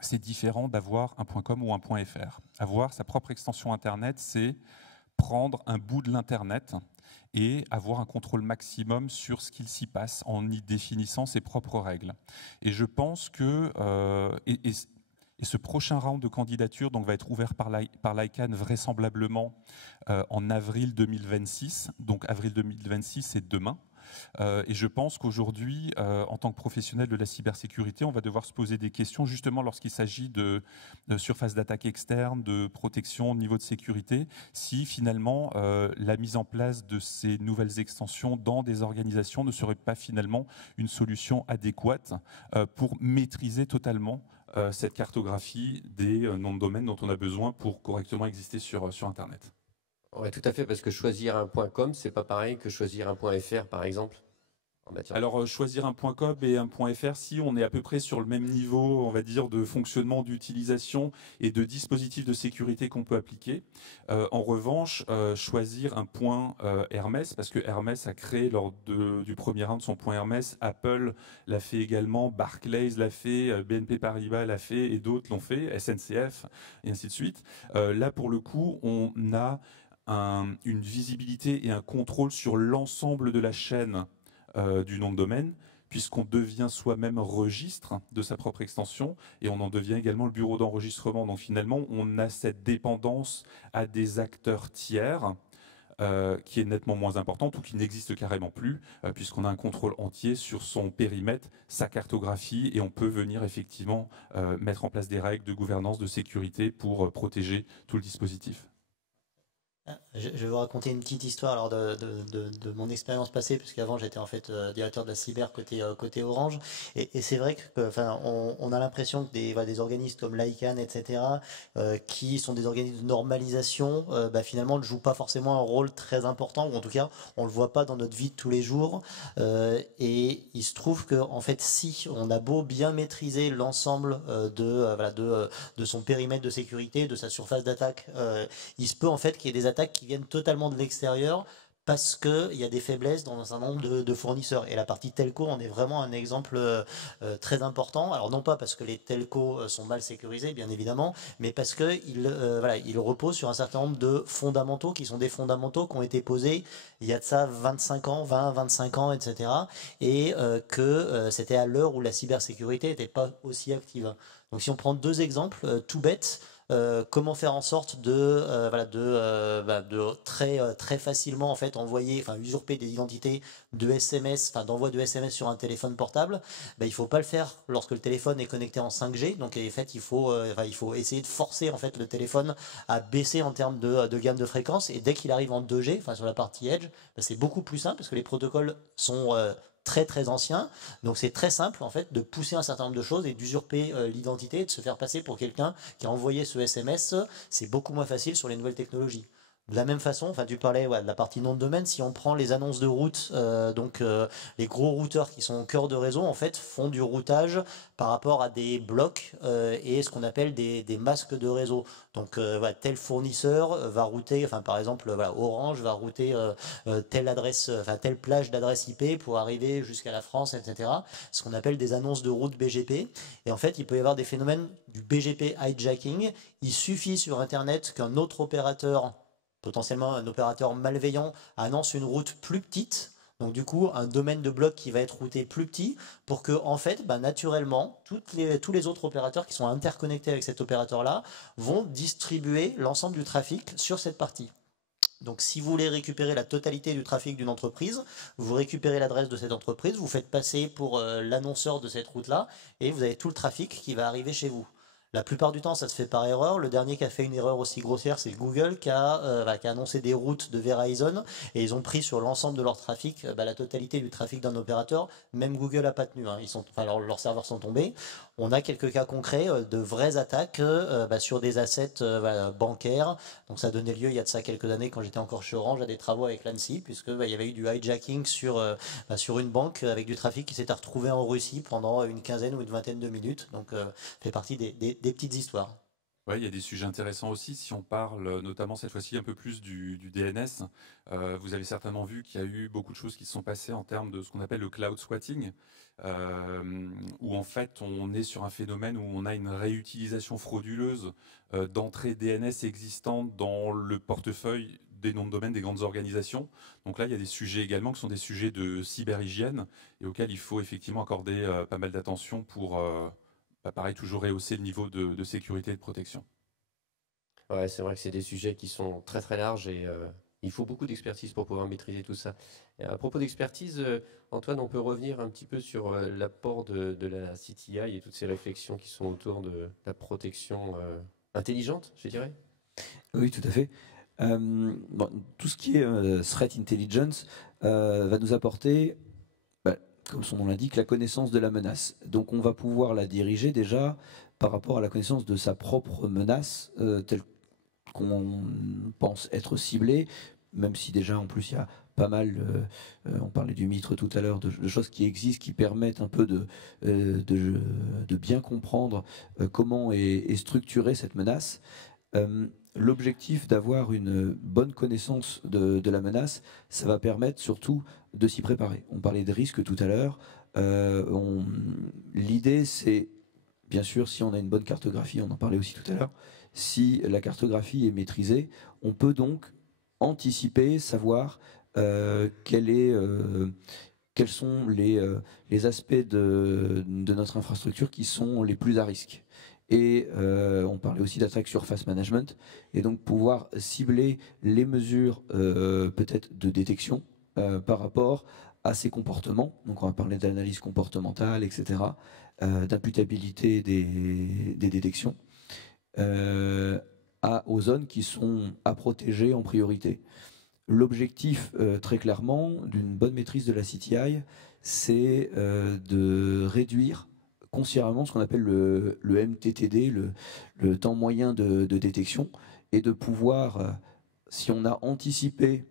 c'est différent d'avoir un .com ou un .fr. Avoir sa propre extension Internet, c'est prendre un bout de l'Internet et avoir un contrôle maximum sur ce qu'il s'y passe en y définissant ses propres règles. Et je pense que et ce prochain round de candidature donc, va être ouvert par l'ICANN vraisemblablement en avril 2026. Donc avril 2026, c'est demain. Et je pense qu'aujourd'hui, en tant que professionnel de la cybersécurité, on va devoir se poser des questions justement lorsqu'il s'agit de surface d'attaque externe, de protection, de niveau de sécurité, si finalement la mise en place de ces nouvelles extensions dans des organisations ne serait pas finalement une solution adéquate pour maîtriser totalement cette cartographie des noms de domaine dont on a besoin pour correctement exister sur Internet. Oui, tout à fait, parce que choisir un .com, c'est pas pareil que choisir un .fr, par exemple. Alors, choisir un .com et un .fr, si on est à peu près sur le même niveau, on va dire, de fonctionnement, d'utilisation et de dispositifs de sécurité qu'on peut appliquer. En revanche, choisir un Hermès, parce que Hermès a créé lors du premier round son Hermès, Apple l'a fait également, Barclays l'a fait, BNP Paribas l'a fait et d'autres l'ont fait, SNCF et ainsi de suite. Là, pour le coup, on a une visibilité et un contrôle sur l'ensemble de la chaîne du nom de domaine, puisqu'on devient soi-même registre de sa propre extension et on en devient également le bureau d'enregistrement. Donc finalement, on a cette dépendance à des acteurs tiers qui est nettement moins importante ou qui n'existe carrément plus, puisqu'on a un contrôle entier sur son périmètre, sa cartographie, et on peut venir effectivement mettre en place des règles de gouvernance, de sécurité pour protéger tout le dispositif. Je vais vous raconter une petite histoire alors de mon expérience passée, puisqu'avant j'étais en fait directeur de la cyber côté Orange, et c'est vrai que enfin on a l'impression que des organismes comme l'ICANN, etc., qui sont des organismes de normalisation, finalement ne jouent pas forcément un rôle très important, ou en tout cas on le voit pas dans notre vie de tous les jours, et il se trouve que en fait si on a beau bien maîtriser l'ensemble de son périmètre de sécurité, de sa surface d'attaque, il se peut en fait qu'il y ait des attaques qui viennent totalement de l'extérieur parce qu'il y a des faiblesses dans un certain nombre de fournisseurs. Et la partie telco en est vraiment un exemple très important. Alors non pas parce que les telcos sont mal sécurisés, bien évidemment, mais parce qu'ils reposent sur un certain nombre de fondamentaux qui sont des fondamentaux qui ont été posés il y a de ça 25 ans, 20, 25 ans, etc. Et c'était à l'heure où la cybersécurité n'était pas aussi active. Donc si on prend deux exemples tout bêtes, comment faire en sorte de très facilement en fait envoyer, enfin usurper des identités de SMS, enfin d'envoi de SMS sur un téléphone portable. Il faut pas le faire lorsque le téléphone est connecté en 5G. Donc en fait il faut essayer de forcer en fait le téléphone à baisser en termes de gamme de fréquence, et dès qu'il arrive en 2G, enfin sur la partie Edge, c'est beaucoup plus simple parce que les protocoles sont très ancien, donc c'est très simple en fait de pousser un certain nombre de choses et d'usurper l'identité et de se faire passer pour quelqu'un qui a envoyé ce SMS. C'est beaucoup moins facile sur les nouvelles technologies. De la même façon, enfin tu parlais de la partie nom de domaine, si on prend les annonces de route, les gros routeurs qui sont au cœur de réseau en fait font du routage par rapport à des blocs et ce qu'on appelle des masques de réseau. Donc tel fournisseur va router, enfin par exemple Orange va router telle adresse, telle plage d'adresse IP pour arriver jusqu'à la France, etc. Ce qu'on appelle des annonces de route BGP. Et en fait, il peut y avoir des phénomènes du BGP hijacking. Il suffit sur Internet qu'un autre opérateur, potentiellement un opérateur malveillant, annonce une route plus petite. Donc du coup, un domaine de bloc qui va être routé plus petit pour que, en fait, naturellement, tous les autres opérateurs qui sont interconnectés avec cet opérateur-là vont distribuer l'ensemble du trafic sur cette partie. Donc si vous voulez récupérer la totalité du trafic d'une entreprise, vous récupérez l'adresse de cette entreprise, vous faites passer pour l'annonceur de cette route-là, et vous avez tout le trafic qui va arriver chez vous. La plupart du temps, ça se fait par erreur. Le dernier qui a fait une erreur aussi grossière, c'est Google qui a annoncé des routes de Verizon, et ils ont pris sur l'ensemble de leur trafic la totalité du trafic d'un opérateur. Même Google n'a pas tenu, hein. Leurs serveurs sont tombés. On a quelques cas concrets de vraies attaques sur des assets bancaires. Donc ça donnait lieu il y a de ça quelques années, quand j'étais encore chez Orange, à des travaux avec l'ANSSI, puisque il y avait eu du hijacking sur une banque avec du trafic qui s'était retrouvé en Russie pendant une quinzaine ou une vingtaine de minutes. Donc ça fait partie des petites histoires. Oui, il y a des sujets intéressants aussi. Si on parle notamment cette fois-ci un peu plus du DNS, vous avez certainement vu qu'il y a eu beaucoup de choses qui se sont passées en termes de ce qu'on appelle le cloud squatting, où en fait on est sur un phénomène où on a une réutilisation frauduleuse d'entrées DNS existantes dans le portefeuille des noms de domaine des grandes organisations. Donc là, il y a des sujets également qui sont des sujets de cyberhygiène et auxquels il faut effectivement accorder pas mal d'attention pour... pareil, toujours rehausser le niveau de sécurité et de protection. Ouais, c'est vrai que c'est des sujets qui sont très larges et Il faut beaucoup d'expertise pour pouvoir maîtriser tout ça. Et à propos d'expertise, Antoine, on peut revenir un petit peu sur l'apport de la CTI et toutes ces réflexions qui sont autour de la protection intelligente, je dirais. Oui, tout à fait. Bon, tout ce qui est threat intelligence va nous apporter, comme son nom l'indique, la connaissance de la menace. Donc on va pouvoir la diriger déjà par rapport à la connaissance de sa propre menace, telle qu'on pense être ciblée, même si déjà en plus il y a pas mal, on parlait du Mitre tout à l'heure, de choses qui existent, qui permettent un peu de bien comprendre comment est structurée cette menace. L'objectif d'avoir une bonne connaissance de la menace, ça va permettre surtout de s'y préparer. On parlait de risques tout à l'heure. L'idée, c'est, bien sûr, si on a une bonne cartographie, on en parlait aussi tout à l'heure, si la cartographie est maîtrisée, on peut donc anticiper, savoir quels sont les aspects de notre infrastructure qui sont les plus à risque. Et on parlait aussi d'attaque surface management, et donc pouvoir cibler les mesures peut-être de détection par rapport à ces comportements. Donc on va parler d'analyse comportementale, etc., d'imputabilité des détections, aux zones qui sont à protéger en priorité. L'objectif, très clairement, d'une bonne maîtrise de la CTI, c'est de réduire considérablement ce qu'on appelle le MTTD, le temps moyen de détection, et de pouvoir, si on a anticipé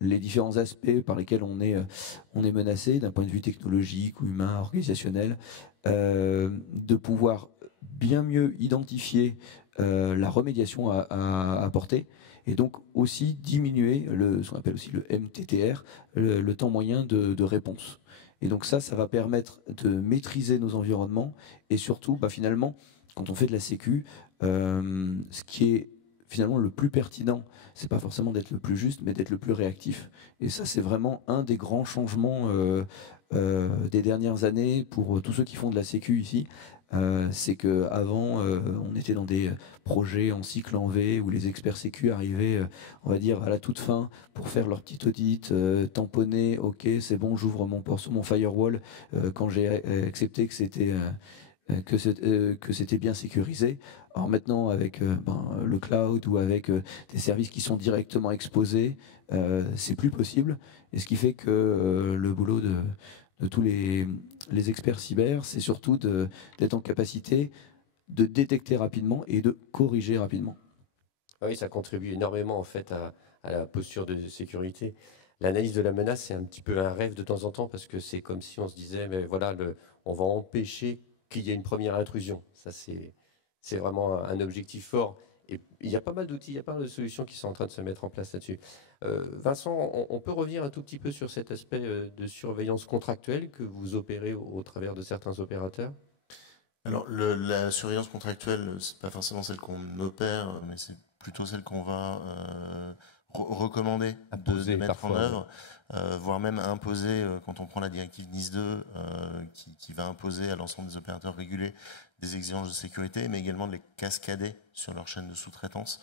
les différents aspects par lesquels on est menacé d'un point de vue technologique ou humain, organisationnel, de pouvoir bien mieux identifier la remédiation à apporter, et donc aussi diminuer ce qu'on appelle aussi le MTTR, le temps moyen de réponse. Et donc ça va permettre de maîtriser nos environnements, et surtout, finalement, quand on fait de la sécu, ce qui est finalement le plus pertinent, c'est pas forcément d'être le plus juste, mais d'être le plus réactif. Et ça, c'est vraiment un des grands changements des dernières années pour tous ceux qui font de la sécu ici. C'est qu'avant, on était dans des projets en cycle en V où les experts sécu arrivaient, on va dire, à la toute fin pour faire leur petit audit, tamponner, ok, c'est bon, j'ouvre mon firewall quand j'ai accepté que c'était bien sécurisé. Alors maintenant, avec le cloud ou avec des services qui sont directement exposés, c'est plus possible. Et ce qui fait que le boulot de tous les experts cyber, c'est surtout d'être en capacité de détecter rapidement et de corriger rapidement. Oui, ça contribue énormément en fait à la posture de sécurité. L'analyse de la menace, c'est un petit peu un rêve de temps en temps, parce que c'est comme si on se disait, mais voilà, on va empêcher qu'il y ait une première intrusion. Ça, c'est vraiment un objectif fort. Et il y a pas mal d'outils, il y a pas mal de solutions qui sont en train de se mettre en place là-dessus. Vincent, on peut revenir un tout petit peu sur cet aspect de surveillance contractuelle que vous opérez au travers de certains opérateurs? Alors, la surveillance contractuelle, c'est pas forcément celle qu'on opère, mais c'est plutôt celle qu'on va recommander de mettre en œuvre, voire même imposer, quand on prend la directive NIS2, qui va imposer à l'ensemble des opérateurs régulés des exigences de sécurité, mais également de les cascader sur leur chaîne de sous-traitance,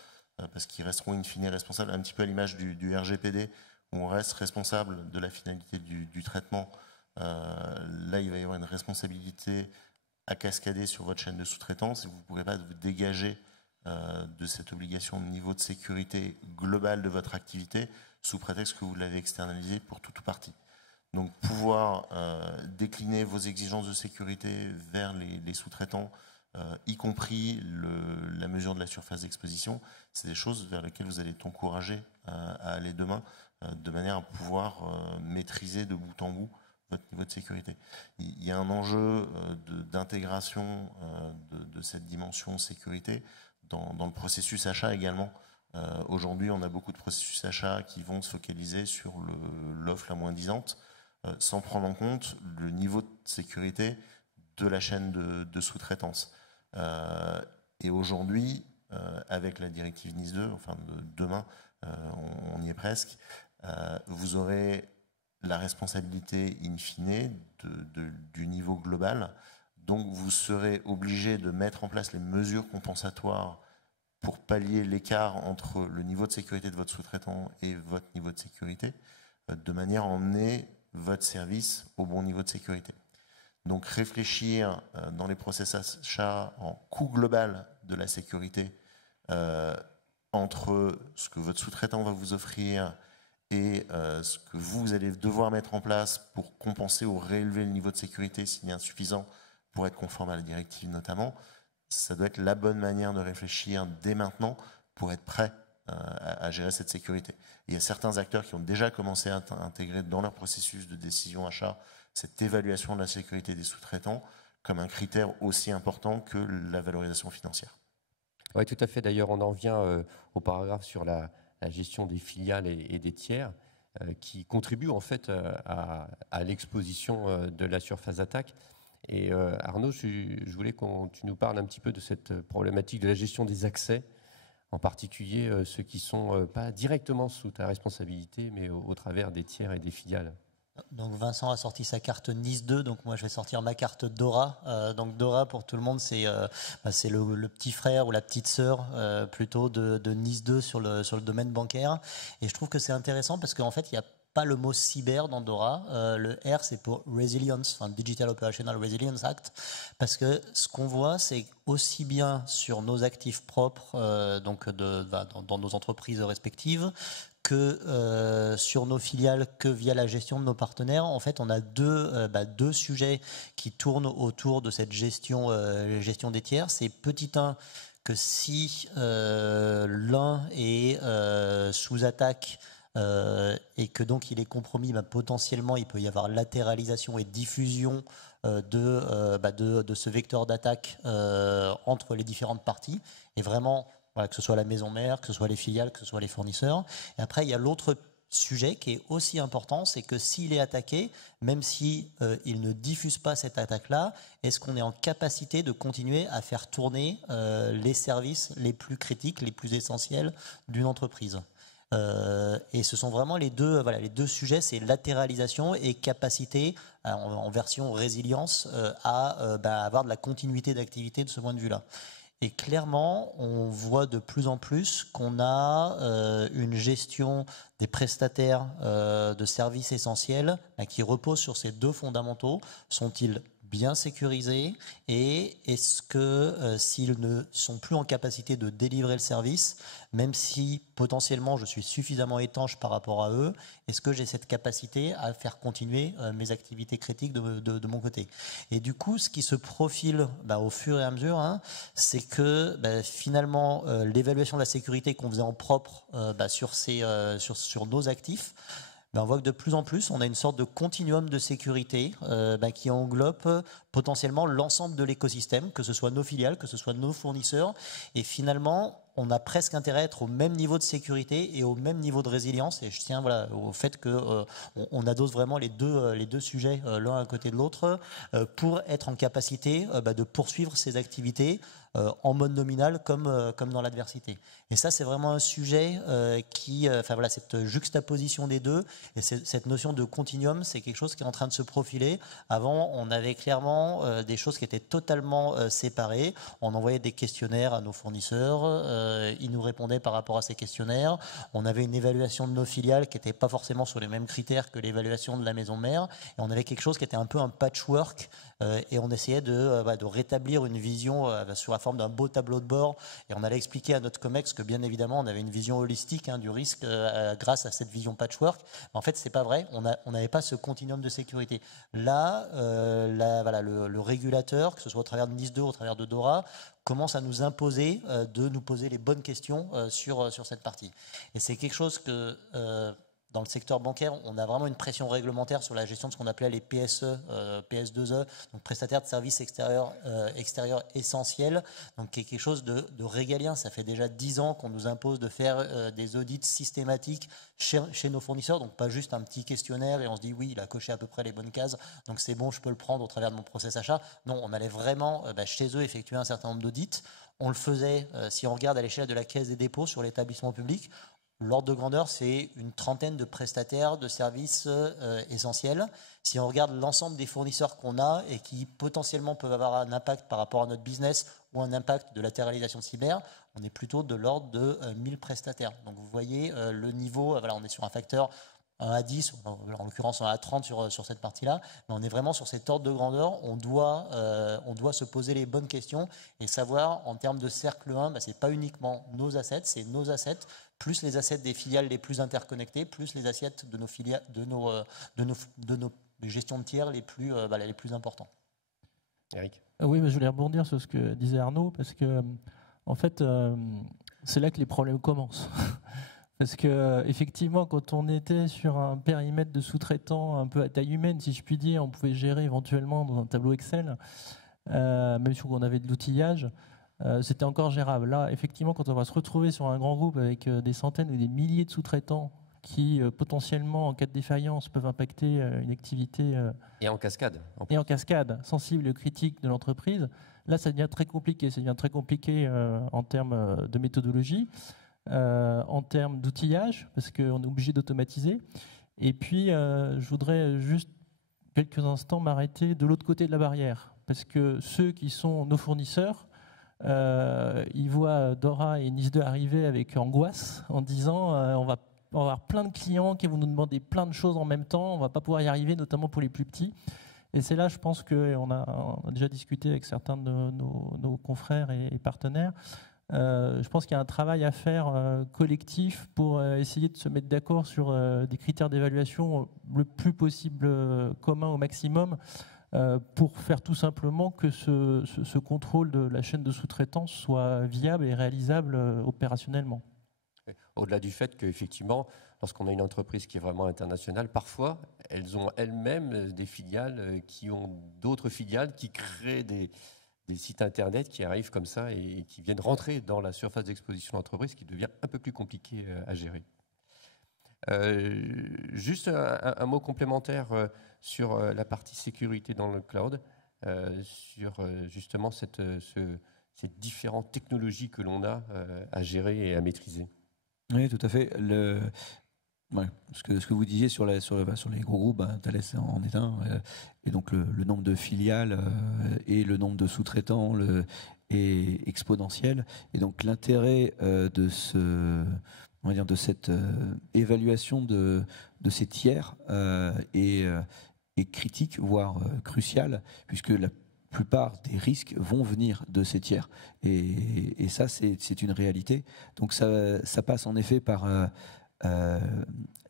parce qu'ils resteront in fine responsables, un petit peu à l'image du RGPD, où on reste responsable de la finalité du traitement. Là, il va y avoir une responsabilité à cascader sur votre chaîne de sous-traitance, et vous ne pourrez pas vous dégager de cette obligation de niveau de sécurité globale de votre activité sous prétexte que vous l'avez externalisé pour tout ou partie. Donc pouvoir décliner vos exigences de sécurité vers les sous-traitants, y compris la mesure de la surface d'exposition, c'est des choses vers lesquelles vous allez être encouragé à aller demain, de manière à pouvoir maîtriser de bout en bout votre niveau de sécurité. Il y a un enjeu d'intégration de cette dimension sécurité dans le processus achat également. Aujourd'hui, on a beaucoup de processus achats qui vont se focaliser sur l'offre la moins disante, sans prendre en compte le niveau de sécurité de la chaîne de sous-traitance. Et aujourd'hui, avec la directive NIS2, enfin demain, on y est presque, vous aurez la responsabilité in fine du niveau global. Donc vous serez obligé de mettre en place les mesures compensatoires pour pallier l'écart entre le niveau de sécurité de votre sous-traitant et votre niveau de sécurité, de manière à emmener votre service au bon niveau de sécurité. Donc réfléchir dans les process achats en coût global de la sécurité entre ce que votre sous-traitant va vous offrir et ce que vous allez devoir mettre en place pour compenser ou réélever le niveau de sécurité s'il est insuffisant pour être conforme à la directive notamment, ça doit être la bonne manière de réfléchir dès maintenant pour être prêt à gérer cette sécurité. Il y a certains acteurs qui ont déjà commencé à intégrer dans leur processus de décision achat cette évaluation de la sécurité des sous-traitants comme un critère aussi important que la valorisation financière. Oui, tout à fait. D'ailleurs, on en vient au paragraphe sur la gestion des filiales et des tiers qui contribuent en fait à l'exposition de la surface d'attaque. Et Arnaud, je voulais que tu nous parles un petit peu de cette problématique de la gestion des accès, en particulier ceux qui ne sont pas directement sous ta responsabilité, mais au travers des tiers et des filiales. Donc Vincent a sorti sa carte Nice 2, donc moi je vais sortir ma carte Dora. Donc Dora pour tout le monde c'est le petit frère ou la petite sœur plutôt de Nice 2 sur le domaine bancaire. Et je trouve que c'est intéressant parce qu'en fait il n'y a pas le mot cyber dans Dora. Le R c'est pour Resilience, enfin Digital Operational Resilience Act, parce que ce qu'on voit c'est aussi bien sur nos actifs propres, donc dans nos entreprises respectives, que sur nos filiales, que via la gestion de nos partenaires. En fait, on a deux sujets qui tournent autour de cette gestion des tiers. C'est petit 1, que si l'un est sous attaque et que donc il est compromis, potentiellement il peut y avoir latéralisation et diffusion de ce vecteur d'attaque entre les différentes parties. Et vraiment, voilà, que ce soit la maison mère, que ce soit les filiales, que ce soit les fournisseurs. Et après, il y a l'autre sujet qui est aussi important, c'est que s'il est attaqué, même si il ne diffuse pas cette attaque-là, est-ce qu'on est en capacité de continuer à faire tourner les services les plus critiques, les plus essentiels d'une entreprise? Et ce sont vraiment les deux sujets, c'est latéralisation et capacité, en version résilience, à avoir de la continuité d'activité de ce point de vue-là. Et clairement, on voit de plus en plus qu'on a une gestion des prestataires de services essentiels qui repose sur ces deux fondamentaux. Sont-ils bien sécurisés et est-ce que s'ils ne sont plus en capacité de délivrer le service, même si potentiellement je suis suffisamment étanche par rapport à eux, est-ce que j'ai cette capacité à faire continuer mes activités critiques de mon côté? Et du coup, ce qui se profile au fur et à mesure, c'est que finalement l'évaluation de la sécurité qu'on faisait en propre sur nos actifs, on voit que de plus en plus, on a une sorte de continuum de sécurité qui englobe potentiellement l'ensemble de l'écosystème, que ce soit nos filiales, que ce soit nos fournisseurs. Et finalement, on a presque intérêt à être au même niveau de sécurité et au même niveau de résilience. Et je tiens au fait qu'on adosse vraiment les deux sujets l'un à côté de l'autre pour être en capacité de poursuivre ces activités en mode nominal comme dans l'adversité. Et ça, c'est vraiment un sujet cette juxtaposition des deux et cette notion de continuum, c'est quelque chose qui est en train de se profiler. Avant, on avait clairement des choses qui étaient totalement séparées. On envoyait des questionnaires à nos fournisseurs, ils nous répondaient par rapport à ces questionnaires. On avait une évaluation de nos filiales qui n'était pas forcément sur les mêmes critères que l'évaluation de la maison mère. Et on avait quelque chose qui était un peu un patchwork et on essayait de rétablir une vision sur la forme d'un beau tableau de bord. Et on allait expliquer à notre COMEX que bien évidemment on avait une vision holistique du risque grâce à cette vision patchwork. Mais en fait, c'est pas vrai. On n'avait pas ce continuum de sécurité. Là, le régulateur, que ce soit au travers de Nice 2 ou au travers de Dora, commence à nous imposer de nous poser les bonnes questions sur cette partie. Et c'est quelque chose que dans le secteur bancaire, on a vraiment une pression réglementaire sur la gestion de ce qu'on appelait les PSE, PS2E, donc prestataires de services extérieurs essentiels, donc qui est quelque chose de régalien. Ça fait déjà 10 ans qu'on nous impose de faire des audits systématiques chez nos fournisseurs, donc pas juste un petit questionnaire et on se dit oui, il a coché à peu près les bonnes cases, donc c'est bon, je peux le prendre au travers de mon process achat. Non, on allait vraiment chez eux effectuer un certain nombre d'audits. On le faisait, si on regarde à l'échelle de la Caisse des dépôts sur l'établissement public, L'ordre de grandeur, c'est une trentaine de prestataires de services essentiels. Si on regarde l'ensemble des fournisseurs qu'on a et qui potentiellement peuvent avoir un impact par rapport à notre business ou un impact de latéralisation de cyber, on est plutôt de l'ordre de 1000 prestataires. Donc vous voyez le niveau, voilà, on est sur un facteur 1 à 10, en l'occurrence 1 à 30 sur cette partie-là, mais on est vraiment sur cet ordre de grandeur. On doit se poser les bonnes questions et savoir, en termes de cercle 1, ce n'est pas uniquement nos assets, c'est nos assets, plus les assets des filiales les plus interconnectées, plus les assets de nos filiales, de nos gestions de tiers les plus importants. Eric. Oui, mais je voulais rebondir sur ce que disait Arnaud, parce que en fait, c'est là que les problèmes commencent. Parce que effectivement, quand on était sur un périmètre de sous-traitants un peu à taille humaine, si je puis dire, on pouvait gérer éventuellement dans un tableau Excel, même si on avait de l'outillage, c'était encore gérable. Là, effectivement, quand on va se retrouver sur un grand groupe avec des centaines ou des milliers de sous-traitants qui potentiellement, en cas de défaillance, peuvent impacter une activité Et en cascade. et en cascade sensible et critique de l'entreprise, là, ça devient très compliqué. Ça devient très compliqué en termes de méthodologie. En termes d'outillage, parce qu'on est obligé d'automatiser. Et puis, je voudrais juste quelques instants m'arrêter de l'autre côté de la barrière, parce que ceux qui sont nos fournisseurs, ils voient Dora et NIS2 arriver avec angoisse, en disant on va avoir plein de clients qui vont nous demander plein de choses en même temps, on ne va pas pouvoir y arriver, notamment pour les plus petits. Et c'est là, je pense qu'on a déjà discuté avec certains de nos confrères et partenaires. Je pense qu'il y a un travail à faire collectif pour essayer de se mettre d'accord sur des critères d'évaluation le plus possible commun au maximum pour faire tout simplement que ce contrôle de la chaîne de sous-traitance soit viable et réalisable opérationnellement. Au-delà du fait qu'effectivement, lorsqu'on a une entreprise qui est vraiment internationale, parfois, elles ont elles-mêmes des filiales qui ont d'autres filiales qui créent des sites internet qui arrivent comme ça et qui viennent rentrer dans la surface d'exposition de l'entreprise, qui devient un peu plus compliqué à gérer. Juste un mot complémentaire sur la partie sécurité dans le cloud, sur justement ces différentes technologies que l'on a à gérer et à maîtriser. Oui, tout à fait. Ce que vous disiez sur les gros groupes, Thales en est un, et donc le nombre de filiales et le nombre de sous-traitants est exponentiel. Et donc l'intérêt de cette évaluation de ces tiers est critique, voire crucial, puisque la plupart des risques vont venir de ces tiers. Et ça, c'est une réalité. Donc ça passe en effet par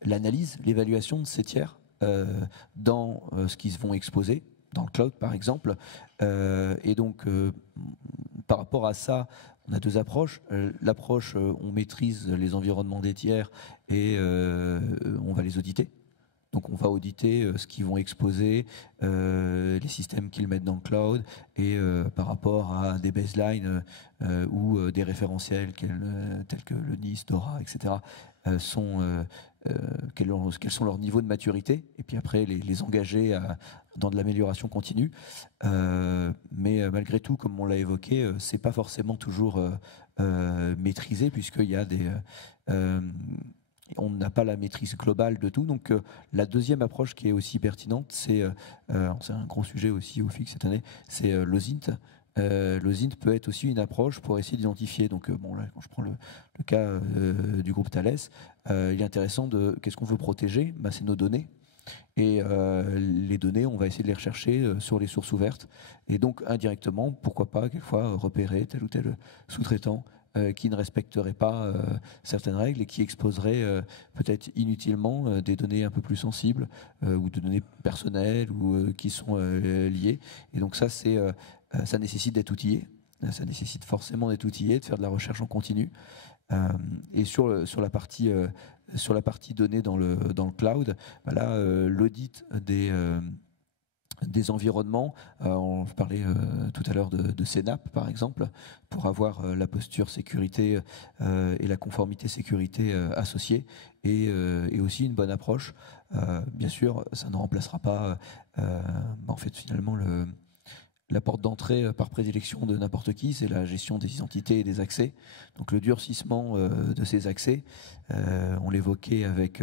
l'analyse, l'évaluation de ces tiers dans ce qu'ils vont exposer, dans le cloud par exemple. Et donc, par rapport à ça, on a deux approches. L'approche, on maîtrise les environnements des tiers et on va les auditer. Donc on va auditer ce qu'ils vont exposer, les systèmes qu'ils mettent dans le cloud, et par rapport à des baselines ou des référentiels tels que le NIS, Dora, etc., quels sont leurs niveaux de maturité, et puis après les engager dans de l'amélioration continue. Mais malgré tout, comme on l'a évoqué, c'est pas forcément toujours maîtrisé, puisqu'il y a on n'a pas la maîtrise globale de tout. Donc la deuxième approche qui est aussi pertinente, c'est un gros sujet aussi au FIC cette année, c'est l'OSINT. L'OSINT peut être aussi une approche pour essayer d'identifier. Donc là, quand je prends le cas du groupe Thales, il est intéressant qu'est-ce qu'on veut protéger, c'est nos données. Et les données, on va essayer de les rechercher sur les sources ouvertes. Et donc indirectement, pourquoi pas quelquefois repérer tel ou tel sous-traitant qui ne respecterait pas certaines règles et qui exposerait peut-être inutilement des données un peu plus sensibles ou de données personnelles ou qui sont liées. Et donc ça nécessite d'être outillé. Ça nécessite forcément d'être outillé, de faire de la recherche en continu. Et sur la partie données dans le cloud, là, l'audit des environnements, on parlait tout à l'heure de CNAP par exemple, pour avoir la posture sécurité et la conformité sécurité associée, et aussi une bonne approche. Bien sûr, ça ne remplacera pas en fait finalement la porte d'entrée par prédilection de n'importe qui, c'est la gestion des identités et des accès. Donc le durcissement de ces accès, on l'évoquait avec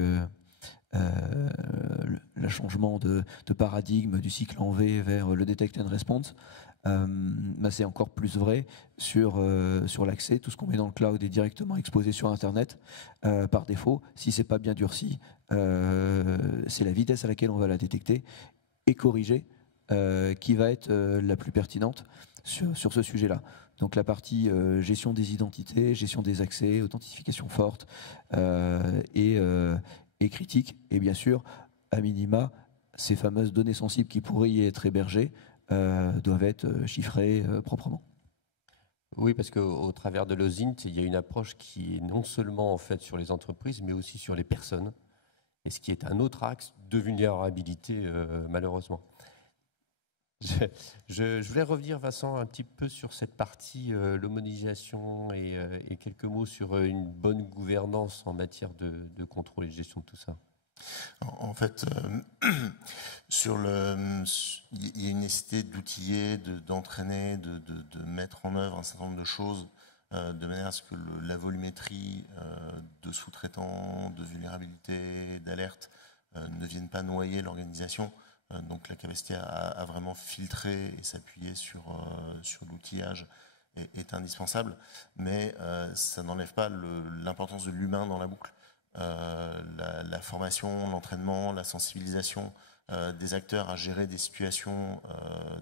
le changement de paradigme du cycle en V vers le detect and response. C'est encore plus vrai sur l'accès. Tout ce qu'on met dans le cloud est directement exposé sur Internet par défaut. Si c'est pas bien durci, c'est la vitesse à laquelle on va la détecter et corriger qui va être la plus pertinente sur ce sujet-là. Donc la partie gestion des identités, gestion des accès, authentification forte et critique. Et bien sûr, à minima, ces fameuses données sensibles qui pourraient y être hébergées doivent être chiffrées proprement. Oui, parce qu'au travers de l'OSINT, il y a une approche qui est non seulement en fait sur les entreprises, mais aussi sur les personnes, et ce qui est un autre axe de vulnérabilité, malheureusement. Je voulais revenir, Vincent, un petit peu sur cette partie, l'homonisation et quelques mots sur une bonne gouvernance en matière de contrôle et de gestion de tout ça. En fait, il y a une nécessité d'outiller, d'entraîner, de mettre en œuvre un certain nombre de choses de manière à ce que la volumétrie de sous-traitants, de vulnérabilité, d'alerte ne vienne pas noyer l'organisation. Donc la capacité à vraiment filtrer et s'appuyer sur l'outillage est indispensable, mais ça n'enlève pas l'importance de l'humain dans la boucle. La formation, l'entraînement, la sensibilisation des acteurs à gérer des situations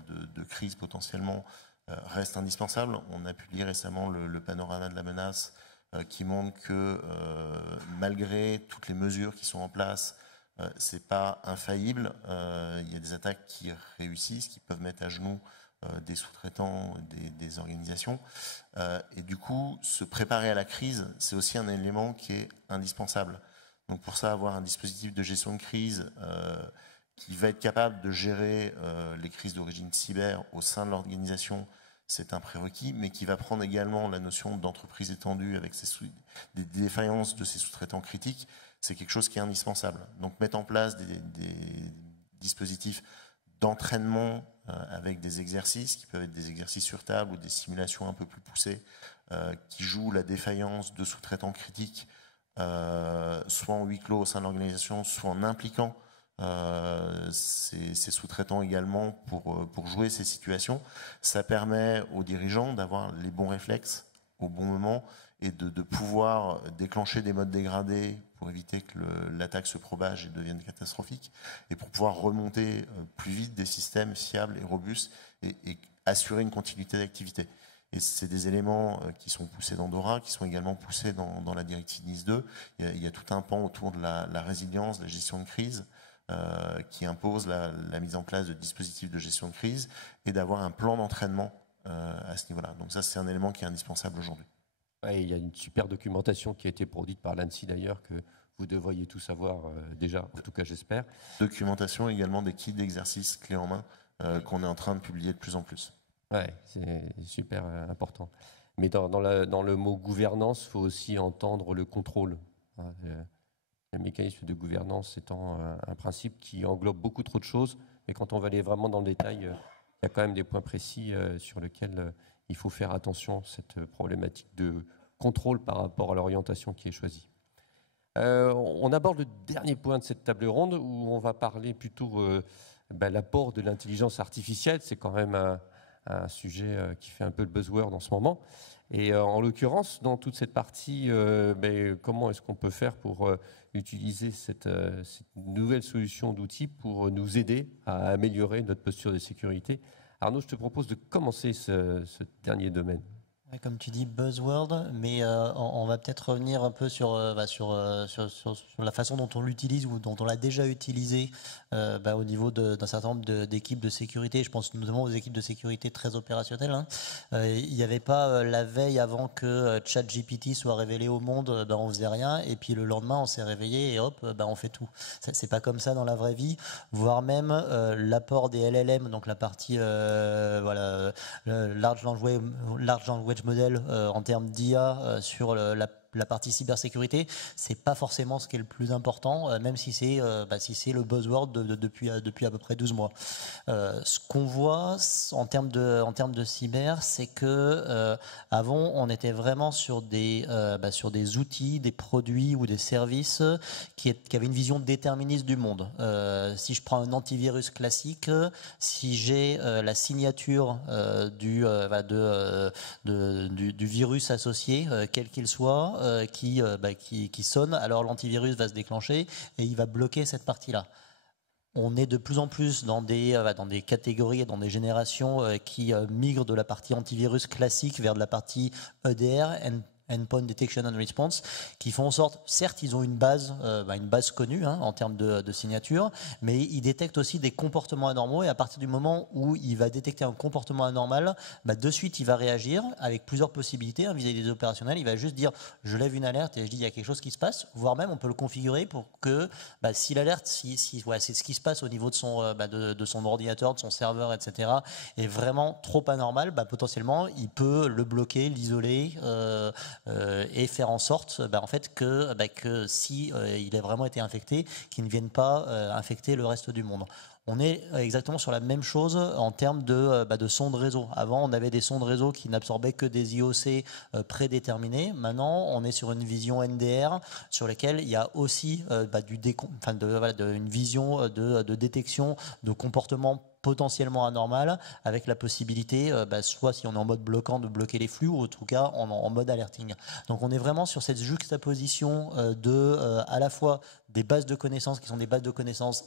de crise potentiellement reste indispensable. On a publié récemment le panorama de la menace qui montre que malgré toutes les mesures qui sont en place, c'est pas infaillible. Il y a des attaques qui réussissent, qui peuvent mettre à genoux des sous-traitants, des organisations. Et du coup, se préparer à la crise, c'est aussi un élément qui est indispensable. Donc pour ça, avoir un dispositif de gestion de crise qui va être capable de gérer les crises d'origine cyber au sein de l'organisation, c'est un prérequis, mais qui va prendre également la notion d'entreprise étendue avec des défaillances de ses sous-traitants critiques. C'est quelque chose qui est indispensable. Donc mettre en place des dispositifs d'entraînement avec des exercices qui peuvent être des exercices sur table ou des simulations un peu plus poussées qui jouent la défaillance de sous-traitants critiques, soit en huis clos au sein de l'organisation, soit en impliquant ces sous-traitants également pour jouer ces situations. Ça permet aux dirigeants d'avoir les bons réflexes au bon moment et de pouvoir déclencher des modes dégradés pour éviter que l'attaque se propage et devienne catastrophique, et pour pouvoir remonter plus vite des systèmes fiables et robustes et assurer une continuité d'activité. Et c'est des éléments qui sont poussés dans DORA, qui sont également poussés dans la directive NIS 2. Il y a tout un pan autour de la résilience, de la gestion de crise, qui impose la mise en place de dispositifs de gestion de crise et d'avoir un plan d'entraînement à ce niveau-là. Donc ça, c'est un élément qui est indispensable aujourd'hui. Ouais, il y a une super documentation qui a été produite par l'ANSSI d'ailleurs, que vous devriez tout savoir déjà, en tout cas j'espère. Documentation également des kits d'exercices clés en main qu'on est en train de publier de plus en plus. Ouais, c'est super important. Mais dans le mot gouvernance, il faut aussi entendre le contrôle. Le mécanisme de gouvernance étant un principe qui englobe beaucoup trop de choses, mais quand on va aller vraiment dans le détail, il y a quand même des points précis sur lesquels il faut faire attention, cette problématique de contrôle par rapport à l'orientation qui est choisie. On aborde le dernier point de cette table ronde où on va parler plutôt l'apport de l'intelligence artificielle. C'est quand même un sujet qui fait un peu le buzzword en ce moment. Et en l'occurrence, dans toute cette partie, comment est-ce qu'on peut faire pour utiliser cette nouvelle solution d'outils pour nous aider à améliorer notre posture de sécurité? Arnaud, je te propose de commencer ce dernier domaine. Comme tu dis, buzzword, mais on va peut-être revenir un peu sur la façon dont on l'utilise ou dont on l'a déjà utilisé au niveau d'un certain nombre d'équipes de sécurité. Je pense notamment aux équipes de sécurité très opérationnelles. Il n'y avait pas la veille avant que ChatGPT soit révélé au monde, on faisait rien, et puis le lendemain on s'est réveillé et hop, on fait tout. C'est pas comme ça dans la vraie vie, voire même l'apport des LLM, donc la partie large language model en termes d'IA sur la la partie cybersécurité, c'est pas forcément ce qui est le plus important, même si c'est le buzzword depuis à peu près 12 mois. Ce qu'on voit en termes de cyber, c'est que avant, on était vraiment sur des outils, des produits ou des services qui avaient une vision déterministe du monde. Si je prends un antivirus classique, si j'ai la signature du virus associé, quel qu'il soit, qui sonne, alors l'antivirus va se déclencher et il va bloquer cette partie-là. On est de plus en plus dans des catégories et dans des générations qui migrent de la partie antivirus classique vers de la partie EDR, Endpoint Detection and Response, qui font en sorte, certes, ils ont une base connue en termes de signature, mais ils détectent aussi des comportements anormaux, et à partir du moment où il va détecter un comportement anormal, de suite, il va réagir avec plusieurs possibilités vis-à-vis des opérationnels. Il va juste dire, je lève une alerte et je dis, il y a quelque chose qui se passe, voire même, on peut le configurer pour que, si l'alerte, c'est ce qui se passe au niveau de son ordinateur, de son serveur, etc., est vraiment trop anormal, potentiellement, il peut le bloquer, l'isoler, et faire en sorte que si il a vraiment été infecté, qu'il ne vienne pas infecter le reste du monde. On est exactement sur la même chose en termes de sons de réseau. Avant, on avait des sons de réseau qui n'absorbaient que des IOC prédéterminés. Maintenant, on est sur une vision NDR sur laquelle il y a aussi une vision de détection de comportements potentiellement anormal, avec la possibilité, soit si on est en mode bloquant, de bloquer les flux, ou en tout cas en mode alerting. Donc on est vraiment sur cette juxtaposition à la fois des bases de connaissances qui sont des bases de connaissances